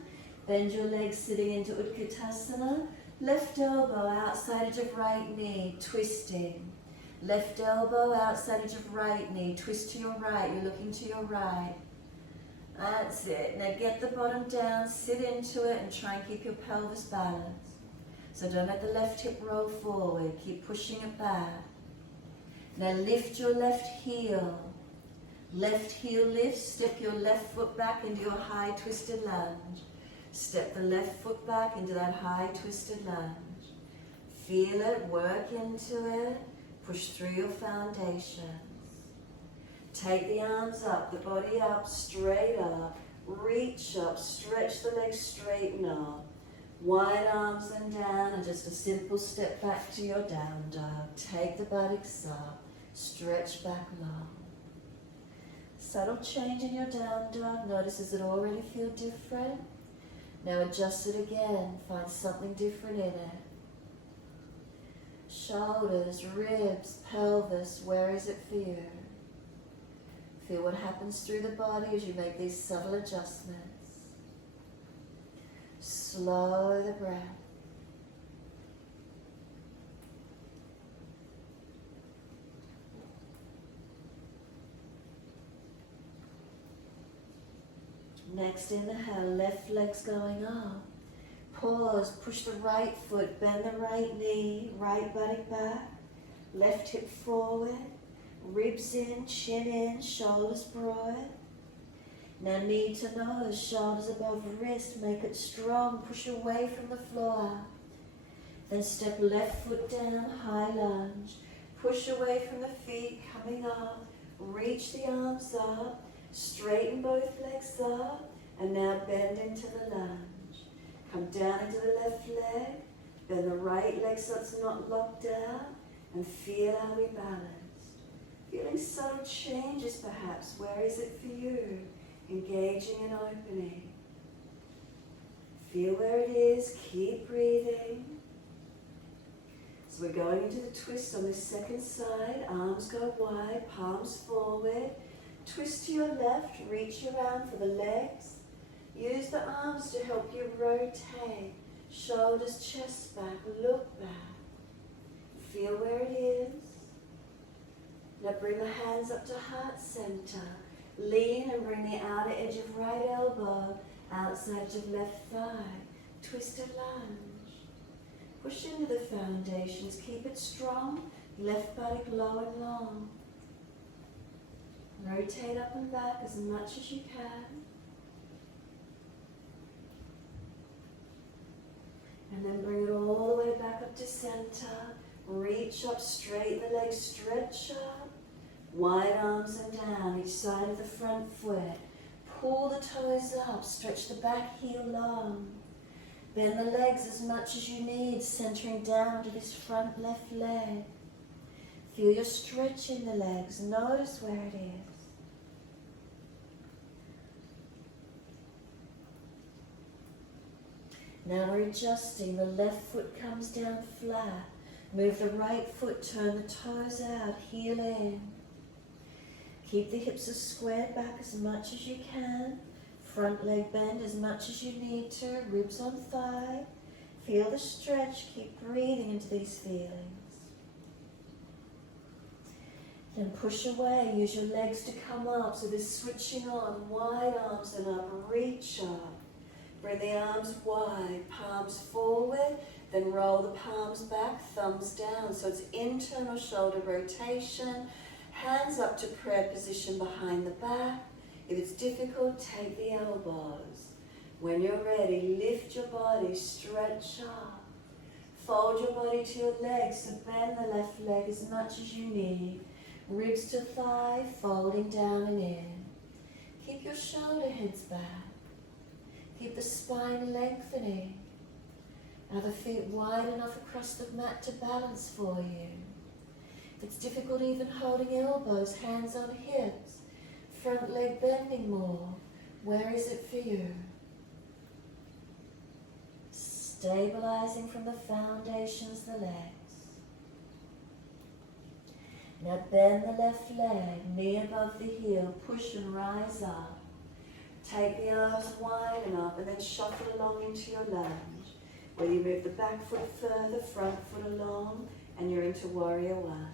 Bend your legs sitting into Utkatasana. Left elbow outside edge of right knee, twisting. Left elbow outside edge of right knee, twist to your right, you're looking to your right. That's it. Now get the bottom down, sit into it and try and keep your pelvis balanced. So don't let the left hip roll forward, keep pushing it back. Now lift your left heel. Left heel lifts, step your left foot back into your high twisted lunge. Step the left foot back into that high twisted lunge. Feel it, work into it, push through your foundations. Take the arms up, the body up, straight up, reach up, stretch the legs, straighten up. Wide arms and down, and just a simple step back to your down dog. Take the buttocks up, stretch back long. Subtle change in your down dog. Notice, does it already feel different? Now adjust it again, find something different in it. Shoulders, ribs, pelvis, where is it for you? Feel what happens through the body as you make these subtle adjustments. Slow the breath. Next inhale, left leg's going up. Pause, push the right foot, bend the right knee, right buttock back, left hip forward, ribs in, chin in, shoulders broad. Now knee to nose, shoulders above wrist, make it strong, push away from the floor. Then step left foot down, high lunge, push away from the feet, coming up, reach the arms up, straighten both legs up, and now bend into the lunge. Come down into the left leg, bend the right leg so it's not locked out, and feel how we balance. Feeling subtle changes perhaps. Where is it for you? Engaging and opening. Feel where it is, keep breathing. So we're going into the twist on this second side. Arms go wide, palms forward. Twist to your left, reach around for the legs. Use the arms to help you rotate. Shoulders, chest back, look back. Feel where it is. Now bring the hands up to heart center. Lean and bring the outer edge of right elbow, outside edge of left thigh. Twisted lunge. Push into the foundations, keep it strong. Left buttock low and long. Rotate up and back as much as you can. And then bring it all the way back up to center. Reach up, straighten the legs, stretch up. Wide arms and down, each side of the front foot. Pull the toes up, stretch the back heel long. Bend the legs as much as you need, centering down to this front left leg. Feel your stretch in the legs, notice where it is. Now we're adjusting, the left foot comes down flat. Move the right foot, turn the toes out, heel in. Keep the hips as squared back as much as you can. Front leg bend as much as you need to, ribs on thigh. Feel the stretch, keep breathing into these feelings. Then push away, use your legs to come up, so this switching on, wide arms and up, reach up. Bring the arms wide, palms forward, then roll the palms back, thumbs down. So it's internal shoulder rotation, hands up to prayer position behind the back. If it's difficult, take the elbows. When you're ready, lift your body, stretch up. Fold your body to your legs, so bend the left leg as much as you need. Ribs to thigh, folding down and in. Keep your shoulder heads back. Keep the spine lengthening. Are the feet wide enough across the mat to balance for you? If it's difficult even holding elbows, hands on hips, front leg bending more, where is it for you? Stabilizing from the foundations, the legs. Now bend the left leg, knee above the heel, push and rise up. Take the arms wide and up and then shuffle along into your lunge, where you move the back foot further, front foot along, and you're into warrior one.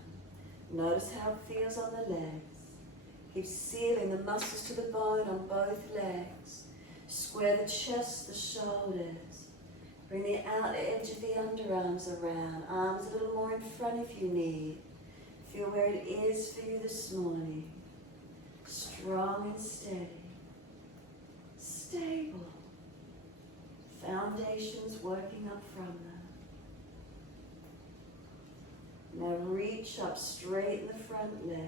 Notice how it feels on the legs. Keep sealing the muscles to the bone on both legs. Square the chest, the shoulders. Bring the outer edge of the underarms around. Arms a little more in front if you need. Feel where it is for you this morning. Strong and steady. Stable. Foundations working up from them. Now reach up straight in the front leg.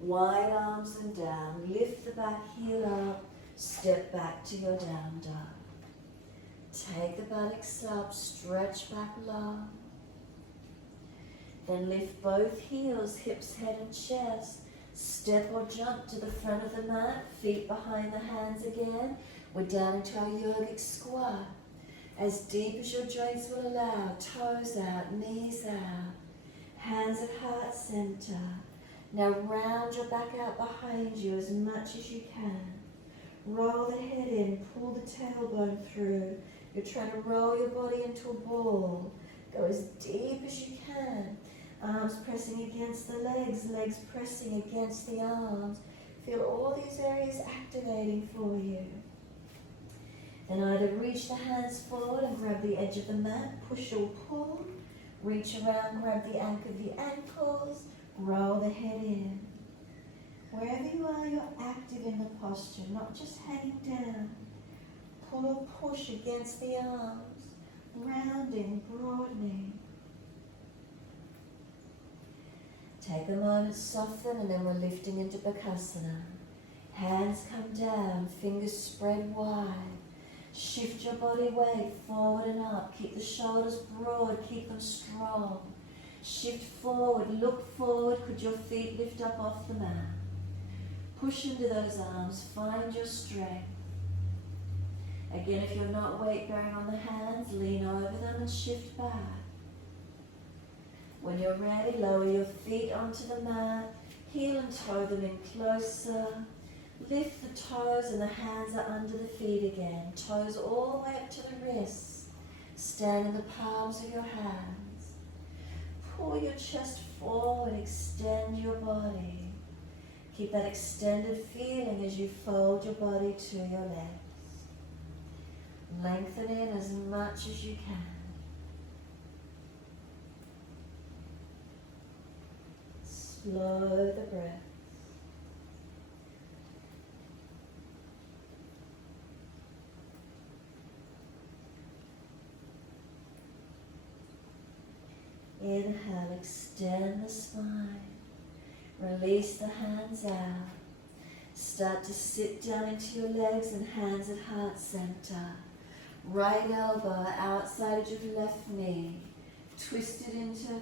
Wide arms and down. Lift the back heel up. Step back to your down dog. Take the buttocks up. Stretch back long. Then lift both heels, hips, head and chest. Step or jump to the front of the mat. Feet behind the hands again. We're down into our yogic squat. As deep as your joints will allow. Toes out, knees out. Hands at heart center. Now round your back out behind you as much as you can. Roll the head in, pull the tailbone through. You're trying to roll your body into a ball. Go as deep as you can. Arms pressing against the legs, legs pressing against the arms. Feel all these areas activating for you. Then either reach the hands forward and grab the edge of the mat, push or pull. Reach around, grab the anchor of the ankles. Roll the head in. Wherever you are, you're active in the posture, not just hanging down. Pull or push against the arms, rounding, broadening. Take a moment, soften, and then we're lifting into Bakasana. Hands come down, fingers spread wide. Shift your body weight forward and up. Keep the shoulders broad, keep them strong. Shift forward, look forward. Could your feet lift up off the mat? Push into those arms, find your strength. Again, if you're not weight bearing on the hands, lean over them and shift back. When you're ready, lower your feet onto the mat, heel and toe them in closer. Lift the toes and the hands are under the feet again. Toes all the way up to the wrists. Stand in the palms of your hands. Pull your chest forward, extend your body. Keep that extended feeling as you fold your body to your legs. Lengthen in as much as you can. Slow the breath. Inhale, extend the spine. Release the hands out. Start to sit down into your legs and hands at heart center. Right elbow outside of your left knee. Twist it into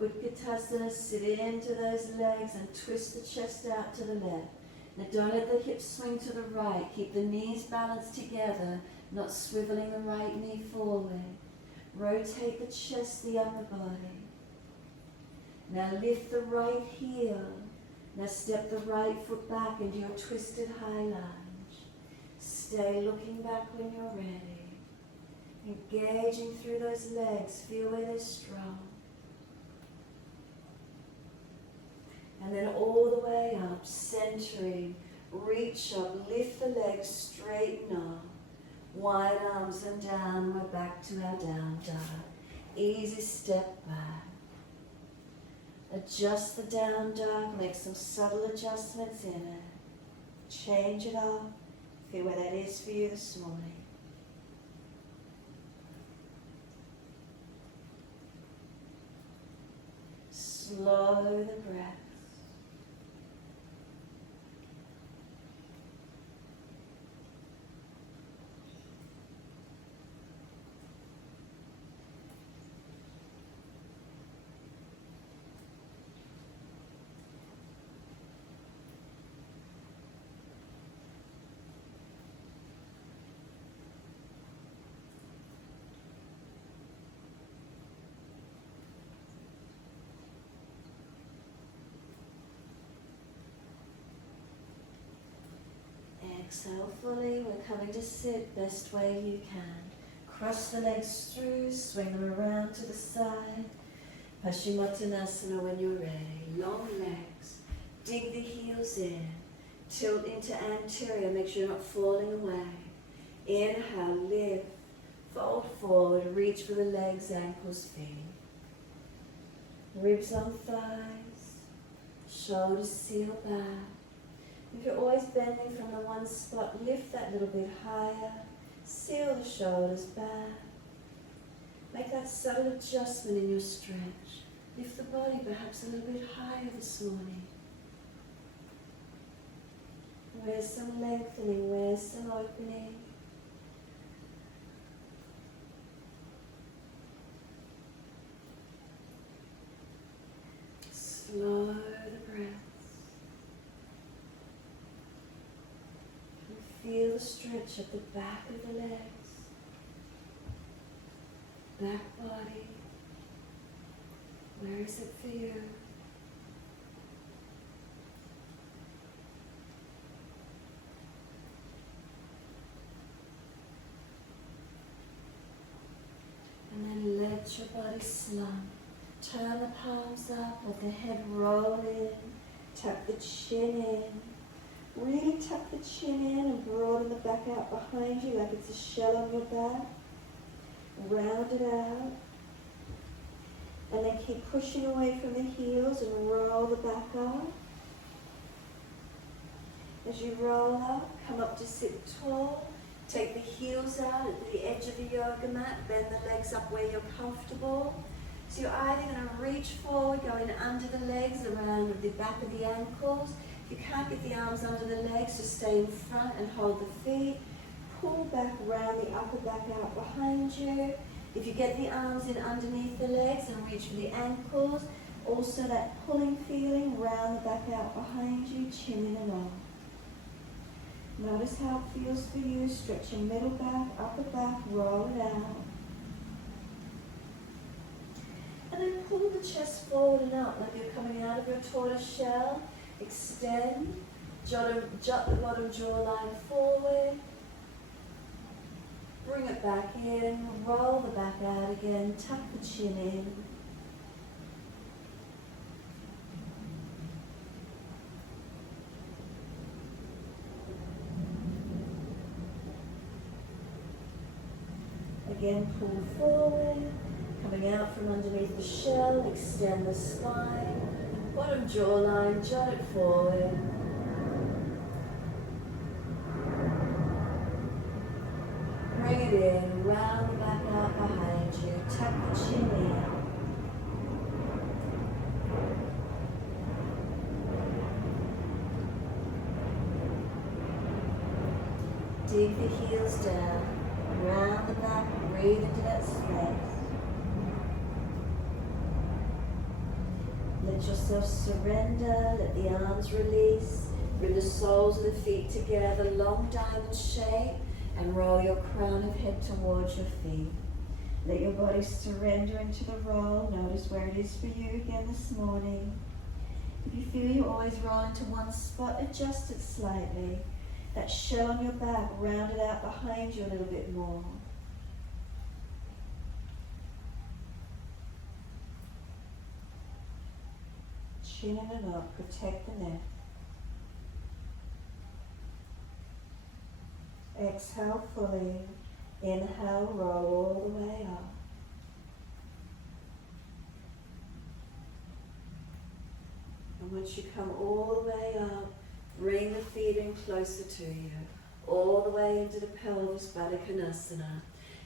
Utkatasana. Sit into those legs and twist the chest out to the left. Now don't let the hips swing to the right. Keep the knees balanced together, not swiveling the right knee forward. Rotate the chest, the upper body. Now lift the right heel. Now step the right foot back into your twisted high lunge. Stay looking back when you're ready. Engaging through those legs. Feel where they're strong. And then all the way up, centering. Reach up, lift the legs, straighten up. Wide arms and down, we're back to our down dog. Easy step back. Adjust the down dog, make some subtle adjustments in it. Change it up. Feel where that is for you this morning. Slow the breath. Exhale fully. We're coming to sit best way you can. Cross the legs through, swing them around to the side. Paschimottanasana when you're ready. Long legs. Dig the heels in. Tilt into anterior. Make sure you're not falling away. Inhale, lift. Fold forward. Reach for the legs, ankles, feet. Ribs on thighs. Shoulders seal back. If you're always bending from the one spot, lift that little bit higher. Seal the shoulders back. Make that subtle adjustment in your stretch. Lift the body perhaps a little bit higher this morning. Where's some lengthening? Where's some opening? Slow the breaths. And feel the stretch at the back of the legs. Back body. Where is it for you? And then let your body slump. Turn the palms up, let the head roll in. Tuck the chin in. Really tuck the chin in and broaden the back out behind you like it's a shell on your back. Round it out. And then keep pushing away from the heels and roll the back up. As you roll up, come up to sit tall. Take the heels out at the edge of the yoga mat. Bend the legs up where you're comfortable. So you're either going to reach forward, going under the legs, around the back of the ankles. If you can't get the arms under the legs, just stay in front and hold the feet. Pull back around the upper back out behind you. If you get the arms in underneath the legs and reach for the ankles, also that pulling feeling, round the back out behind you, chin in and on. Notice how it feels for you, stretching middle back, upper back, roll it out. And then pull the chest forward and up like you're coming out of your tortoise shell. Extend, jut the bottom jawline forward. Bring it back in, roll the back out again, tuck the chin in. Again, pull forward, coming out from underneath the shell, extend the spine, bottom jawline, jut it forward. Bring it in, round the back out behind you, tuck the chin in. Dig the heels down, round the back, breathe into that space. Let yourself surrender, let the arms release, bring the soles of the feet together, long diamond shape. And roll your crown of head towards your feet. Let your body surrender into the roll. Notice where it is for you again this morning. If you feel you always roll into one spot, adjust it slightly. That shell on your back, round it out behind you a little bit more. Chin in and up, protect the neck. Exhale fully. Inhale, roll all the way up. And once you come all the way up, bring the feet in closer to you. All the way into the pelvis, Baddha Konasana.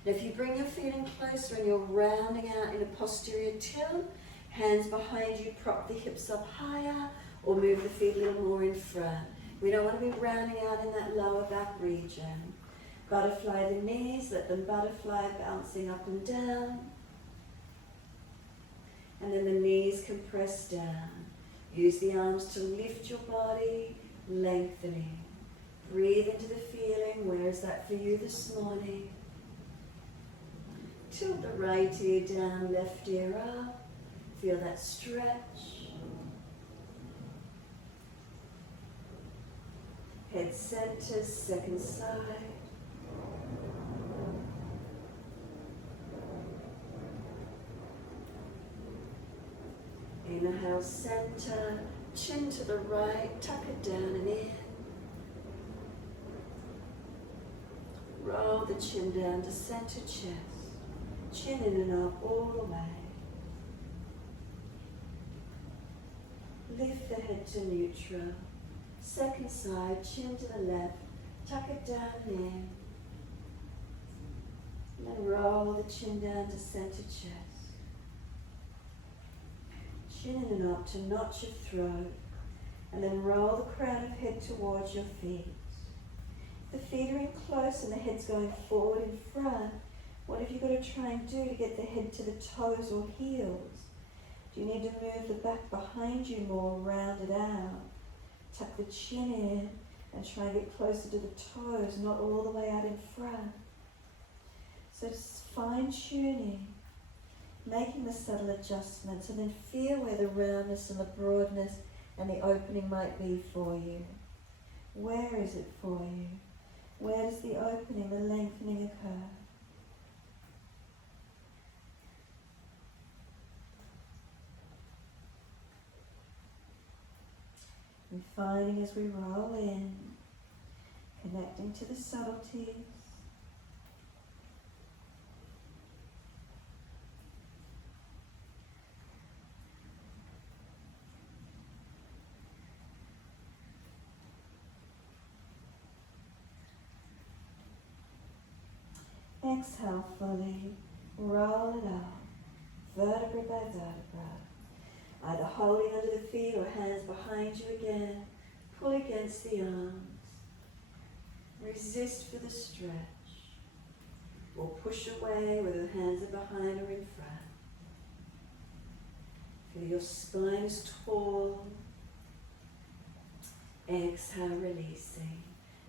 Now if you bring your feet in closer and you're rounding out in a posterior tilt, hands behind you, prop the hips up higher, or move the feet a little more in front. We don't want to be rounding out in that lower back region. Butterfly the knees, let them butterfly, bouncing up and down. And then the knees can press down. Use the arms to lift your body, lengthening. Breathe into the feeling. Where is that for you this morning? Tilt the right ear down, left ear up. Feel that stretch. Head center, second side. Inhale, center, chin to the right, tuck it down and in. Roll the chin down to center chest, chin in and up all the way. Lift the head to neutral. Second side, chin to the left, tuck it down and in. And then roll the chin down to center chest. Chin in and up to notch your throat. And then roll the crown of head towards your feet. If the feet are in close and the head's going forward in front, what have you got to try and do to get the head to the toes or heels? Do you need to move the back behind you more, round it out? Tuck the chin in and try and get closer to the toes, not all the way out in front. So just fine-tuning, making the subtle adjustments, and then feel where the roundness and the broadness and the opening might be for you. Where is it for you? Where does the opening, the lengthening occur? And finding as we roll in, connecting to the subtleties. Exhale fully, roll it out, vertebra by vertebra. Either holding under the feet or hands behind you again. Pull against the arms. Resist for the stretch. Or push away whether the hands are behind or in front. Feel your spine is tall. Exhale, releasing.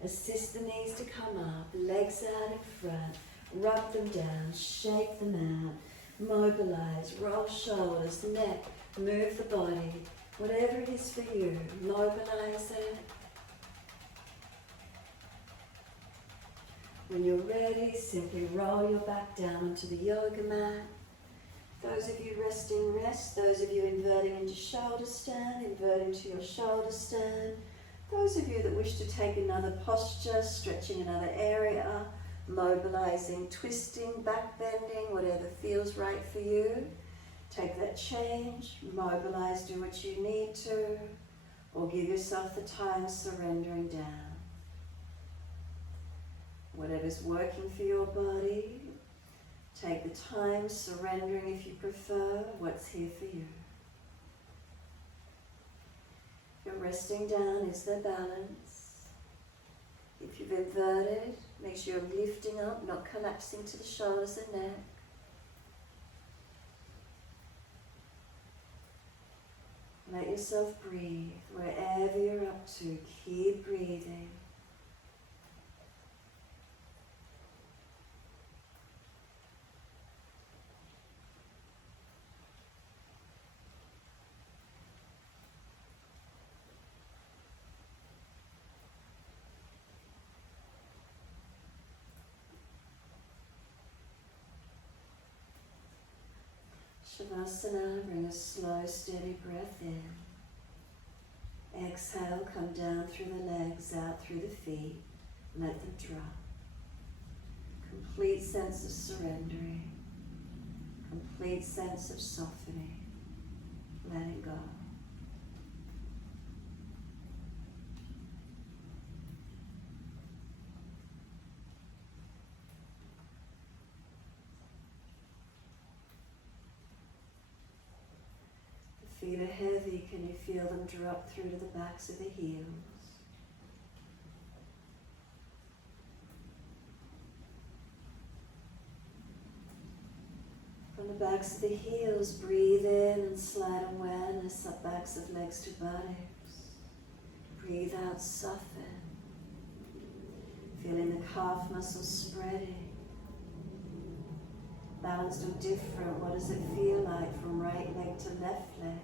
Assist the knees to come up, legs out in front. Rub them down, shake them out. Mobilize, roll shoulders, neck. Move the body, whatever it is for you, mobilize it. When you're ready, simply roll your back down onto the yoga mat. Those of you resting, rest. Those of you inverting into shoulder stand, invert into your shoulder stand. Those of you that wish to take another posture, stretching another area, mobilizing, twisting, back bending, whatever feels right for you. Take that change, mobilize, do what you need to, or give yourself the time surrendering down. Whatever's working for your body, take the time surrendering if you prefer what's here for you. If you're resting down, is there balance? If you've inverted, make sure you're lifting up, not collapsing to the shoulders and neck. Let yourself breathe wherever you're up to. Keep breathing. Shavasana, bring a slow, steady breath in. Exhale, come down through the legs, out through the feet. Let them drop. Complete sense of surrendering. Complete sense of softening. Letting go. Feet are heavy, can you feel them drop through to the backs of the heels? From the backs of the heels, breathe in and slide awareness up backs of legs to buttocks. Breathe out, soften. Feeling the calf muscles spreading. Balanced or different, what does it feel like from right leg to left leg?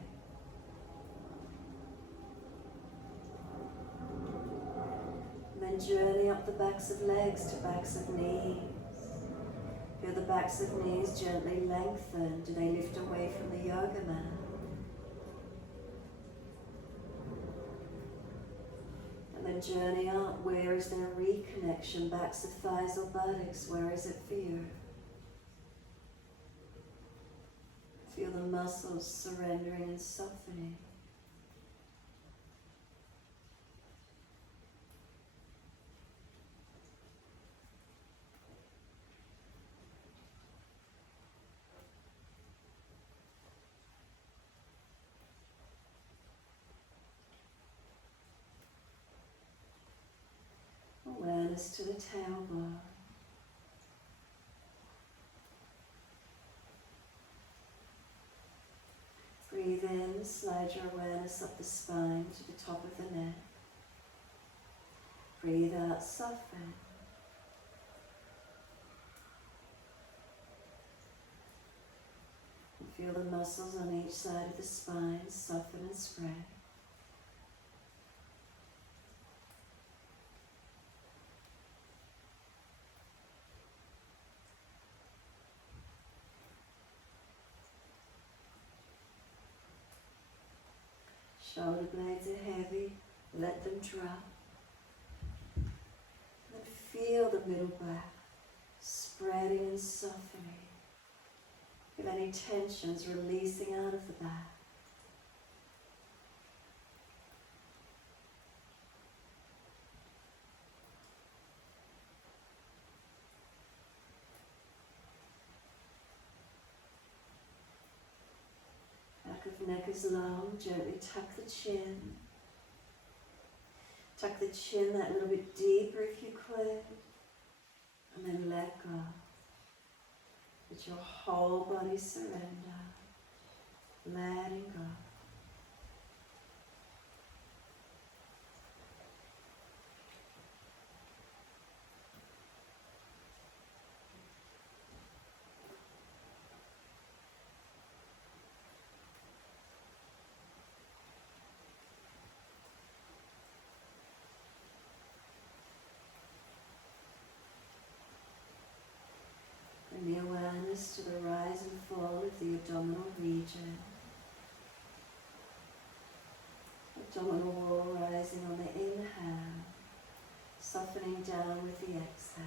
then journey up the backs of legs to backs of knees. Feel the backs of knees gently lengthen. Do they lift away from the yoga mat? And then journey up. Where is there reconnection? Backs of thighs or buttocks? Where is it for you? Feel the muscles surrendering and softening. Awareness to the tailbone. Breathe in, slide your awareness up the spine to the top of the neck. Breathe out, soften. And feel the muscles on each side of the spine soften and spread. Shoulder blades are heavy, let them drop. And feel the middle back spreading and softening. Feel any tensions releasing out of the back. Back of neck is long, gently tuck the chin. Tuck the chin that little bit deeper if you could. And then let go. Let your whole body surrender. Letting go. Bring the awareness to the rise and fall of the abdominal region. Abdominal wall rising on the inhale, softening down with the exhale.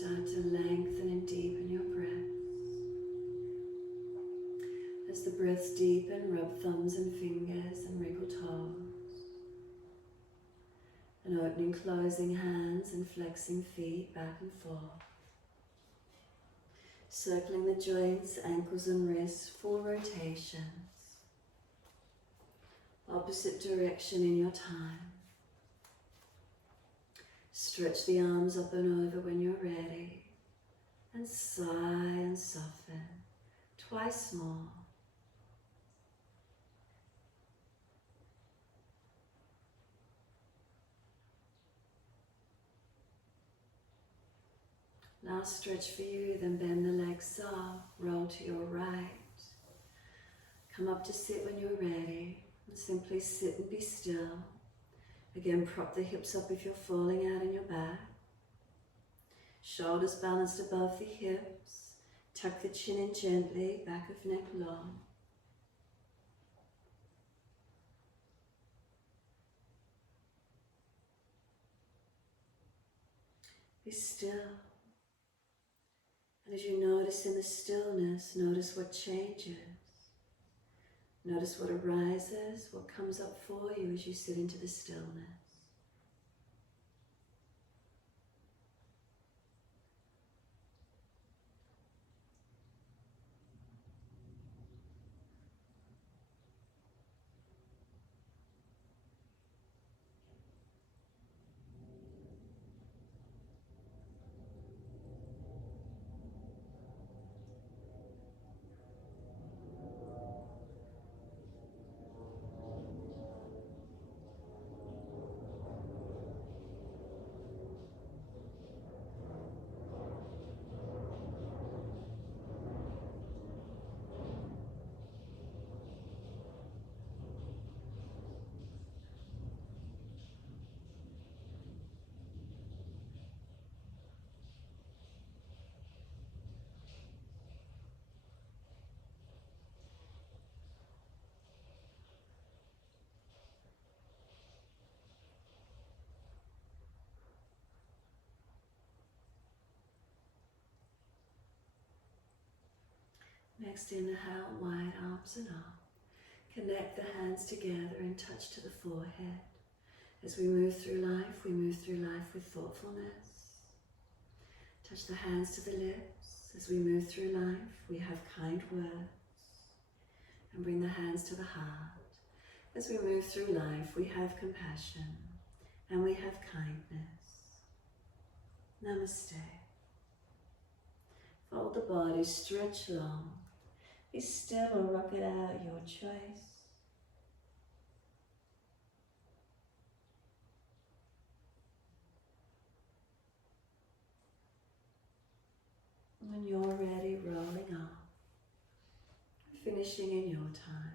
Start to lengthen and deepen your breath. As the breaths deepen, rub thumbs and fingers and wriggle toes. And opening, closing hands and flexing feet back and forth. Circling the joints, ankles and wrists, 4 rotations. Opposite direction in your time. Stretch the arms up and over when you're ready. And sigh and soften. Twice more. Last stretch for you, then bend the legs up, roll to your right. Come up to sit when you're ready, and simply sit and be still. Again, prop the hips up if you're falling out in your back. Shoulders balanced above the hips. Tuck the chin in gently, back of neck long. Be still. And as you notice in the stillness, notice what changes. Notice what arises, what comes up for you as you sit into the stillness. Next, inhale, wide arms and up. Connect the hands together and touch to the forehead. As we move through life with thoughtfulness. Touch the hands to the lips. As we move through life, we have kind words. And bring the hands to the heart. As we move through life, we have compassion and we have kindness. Namaste. Fold the body, stretch long. Be still or rock it out, your choice. When you're ready, rolling up, finishing in your time.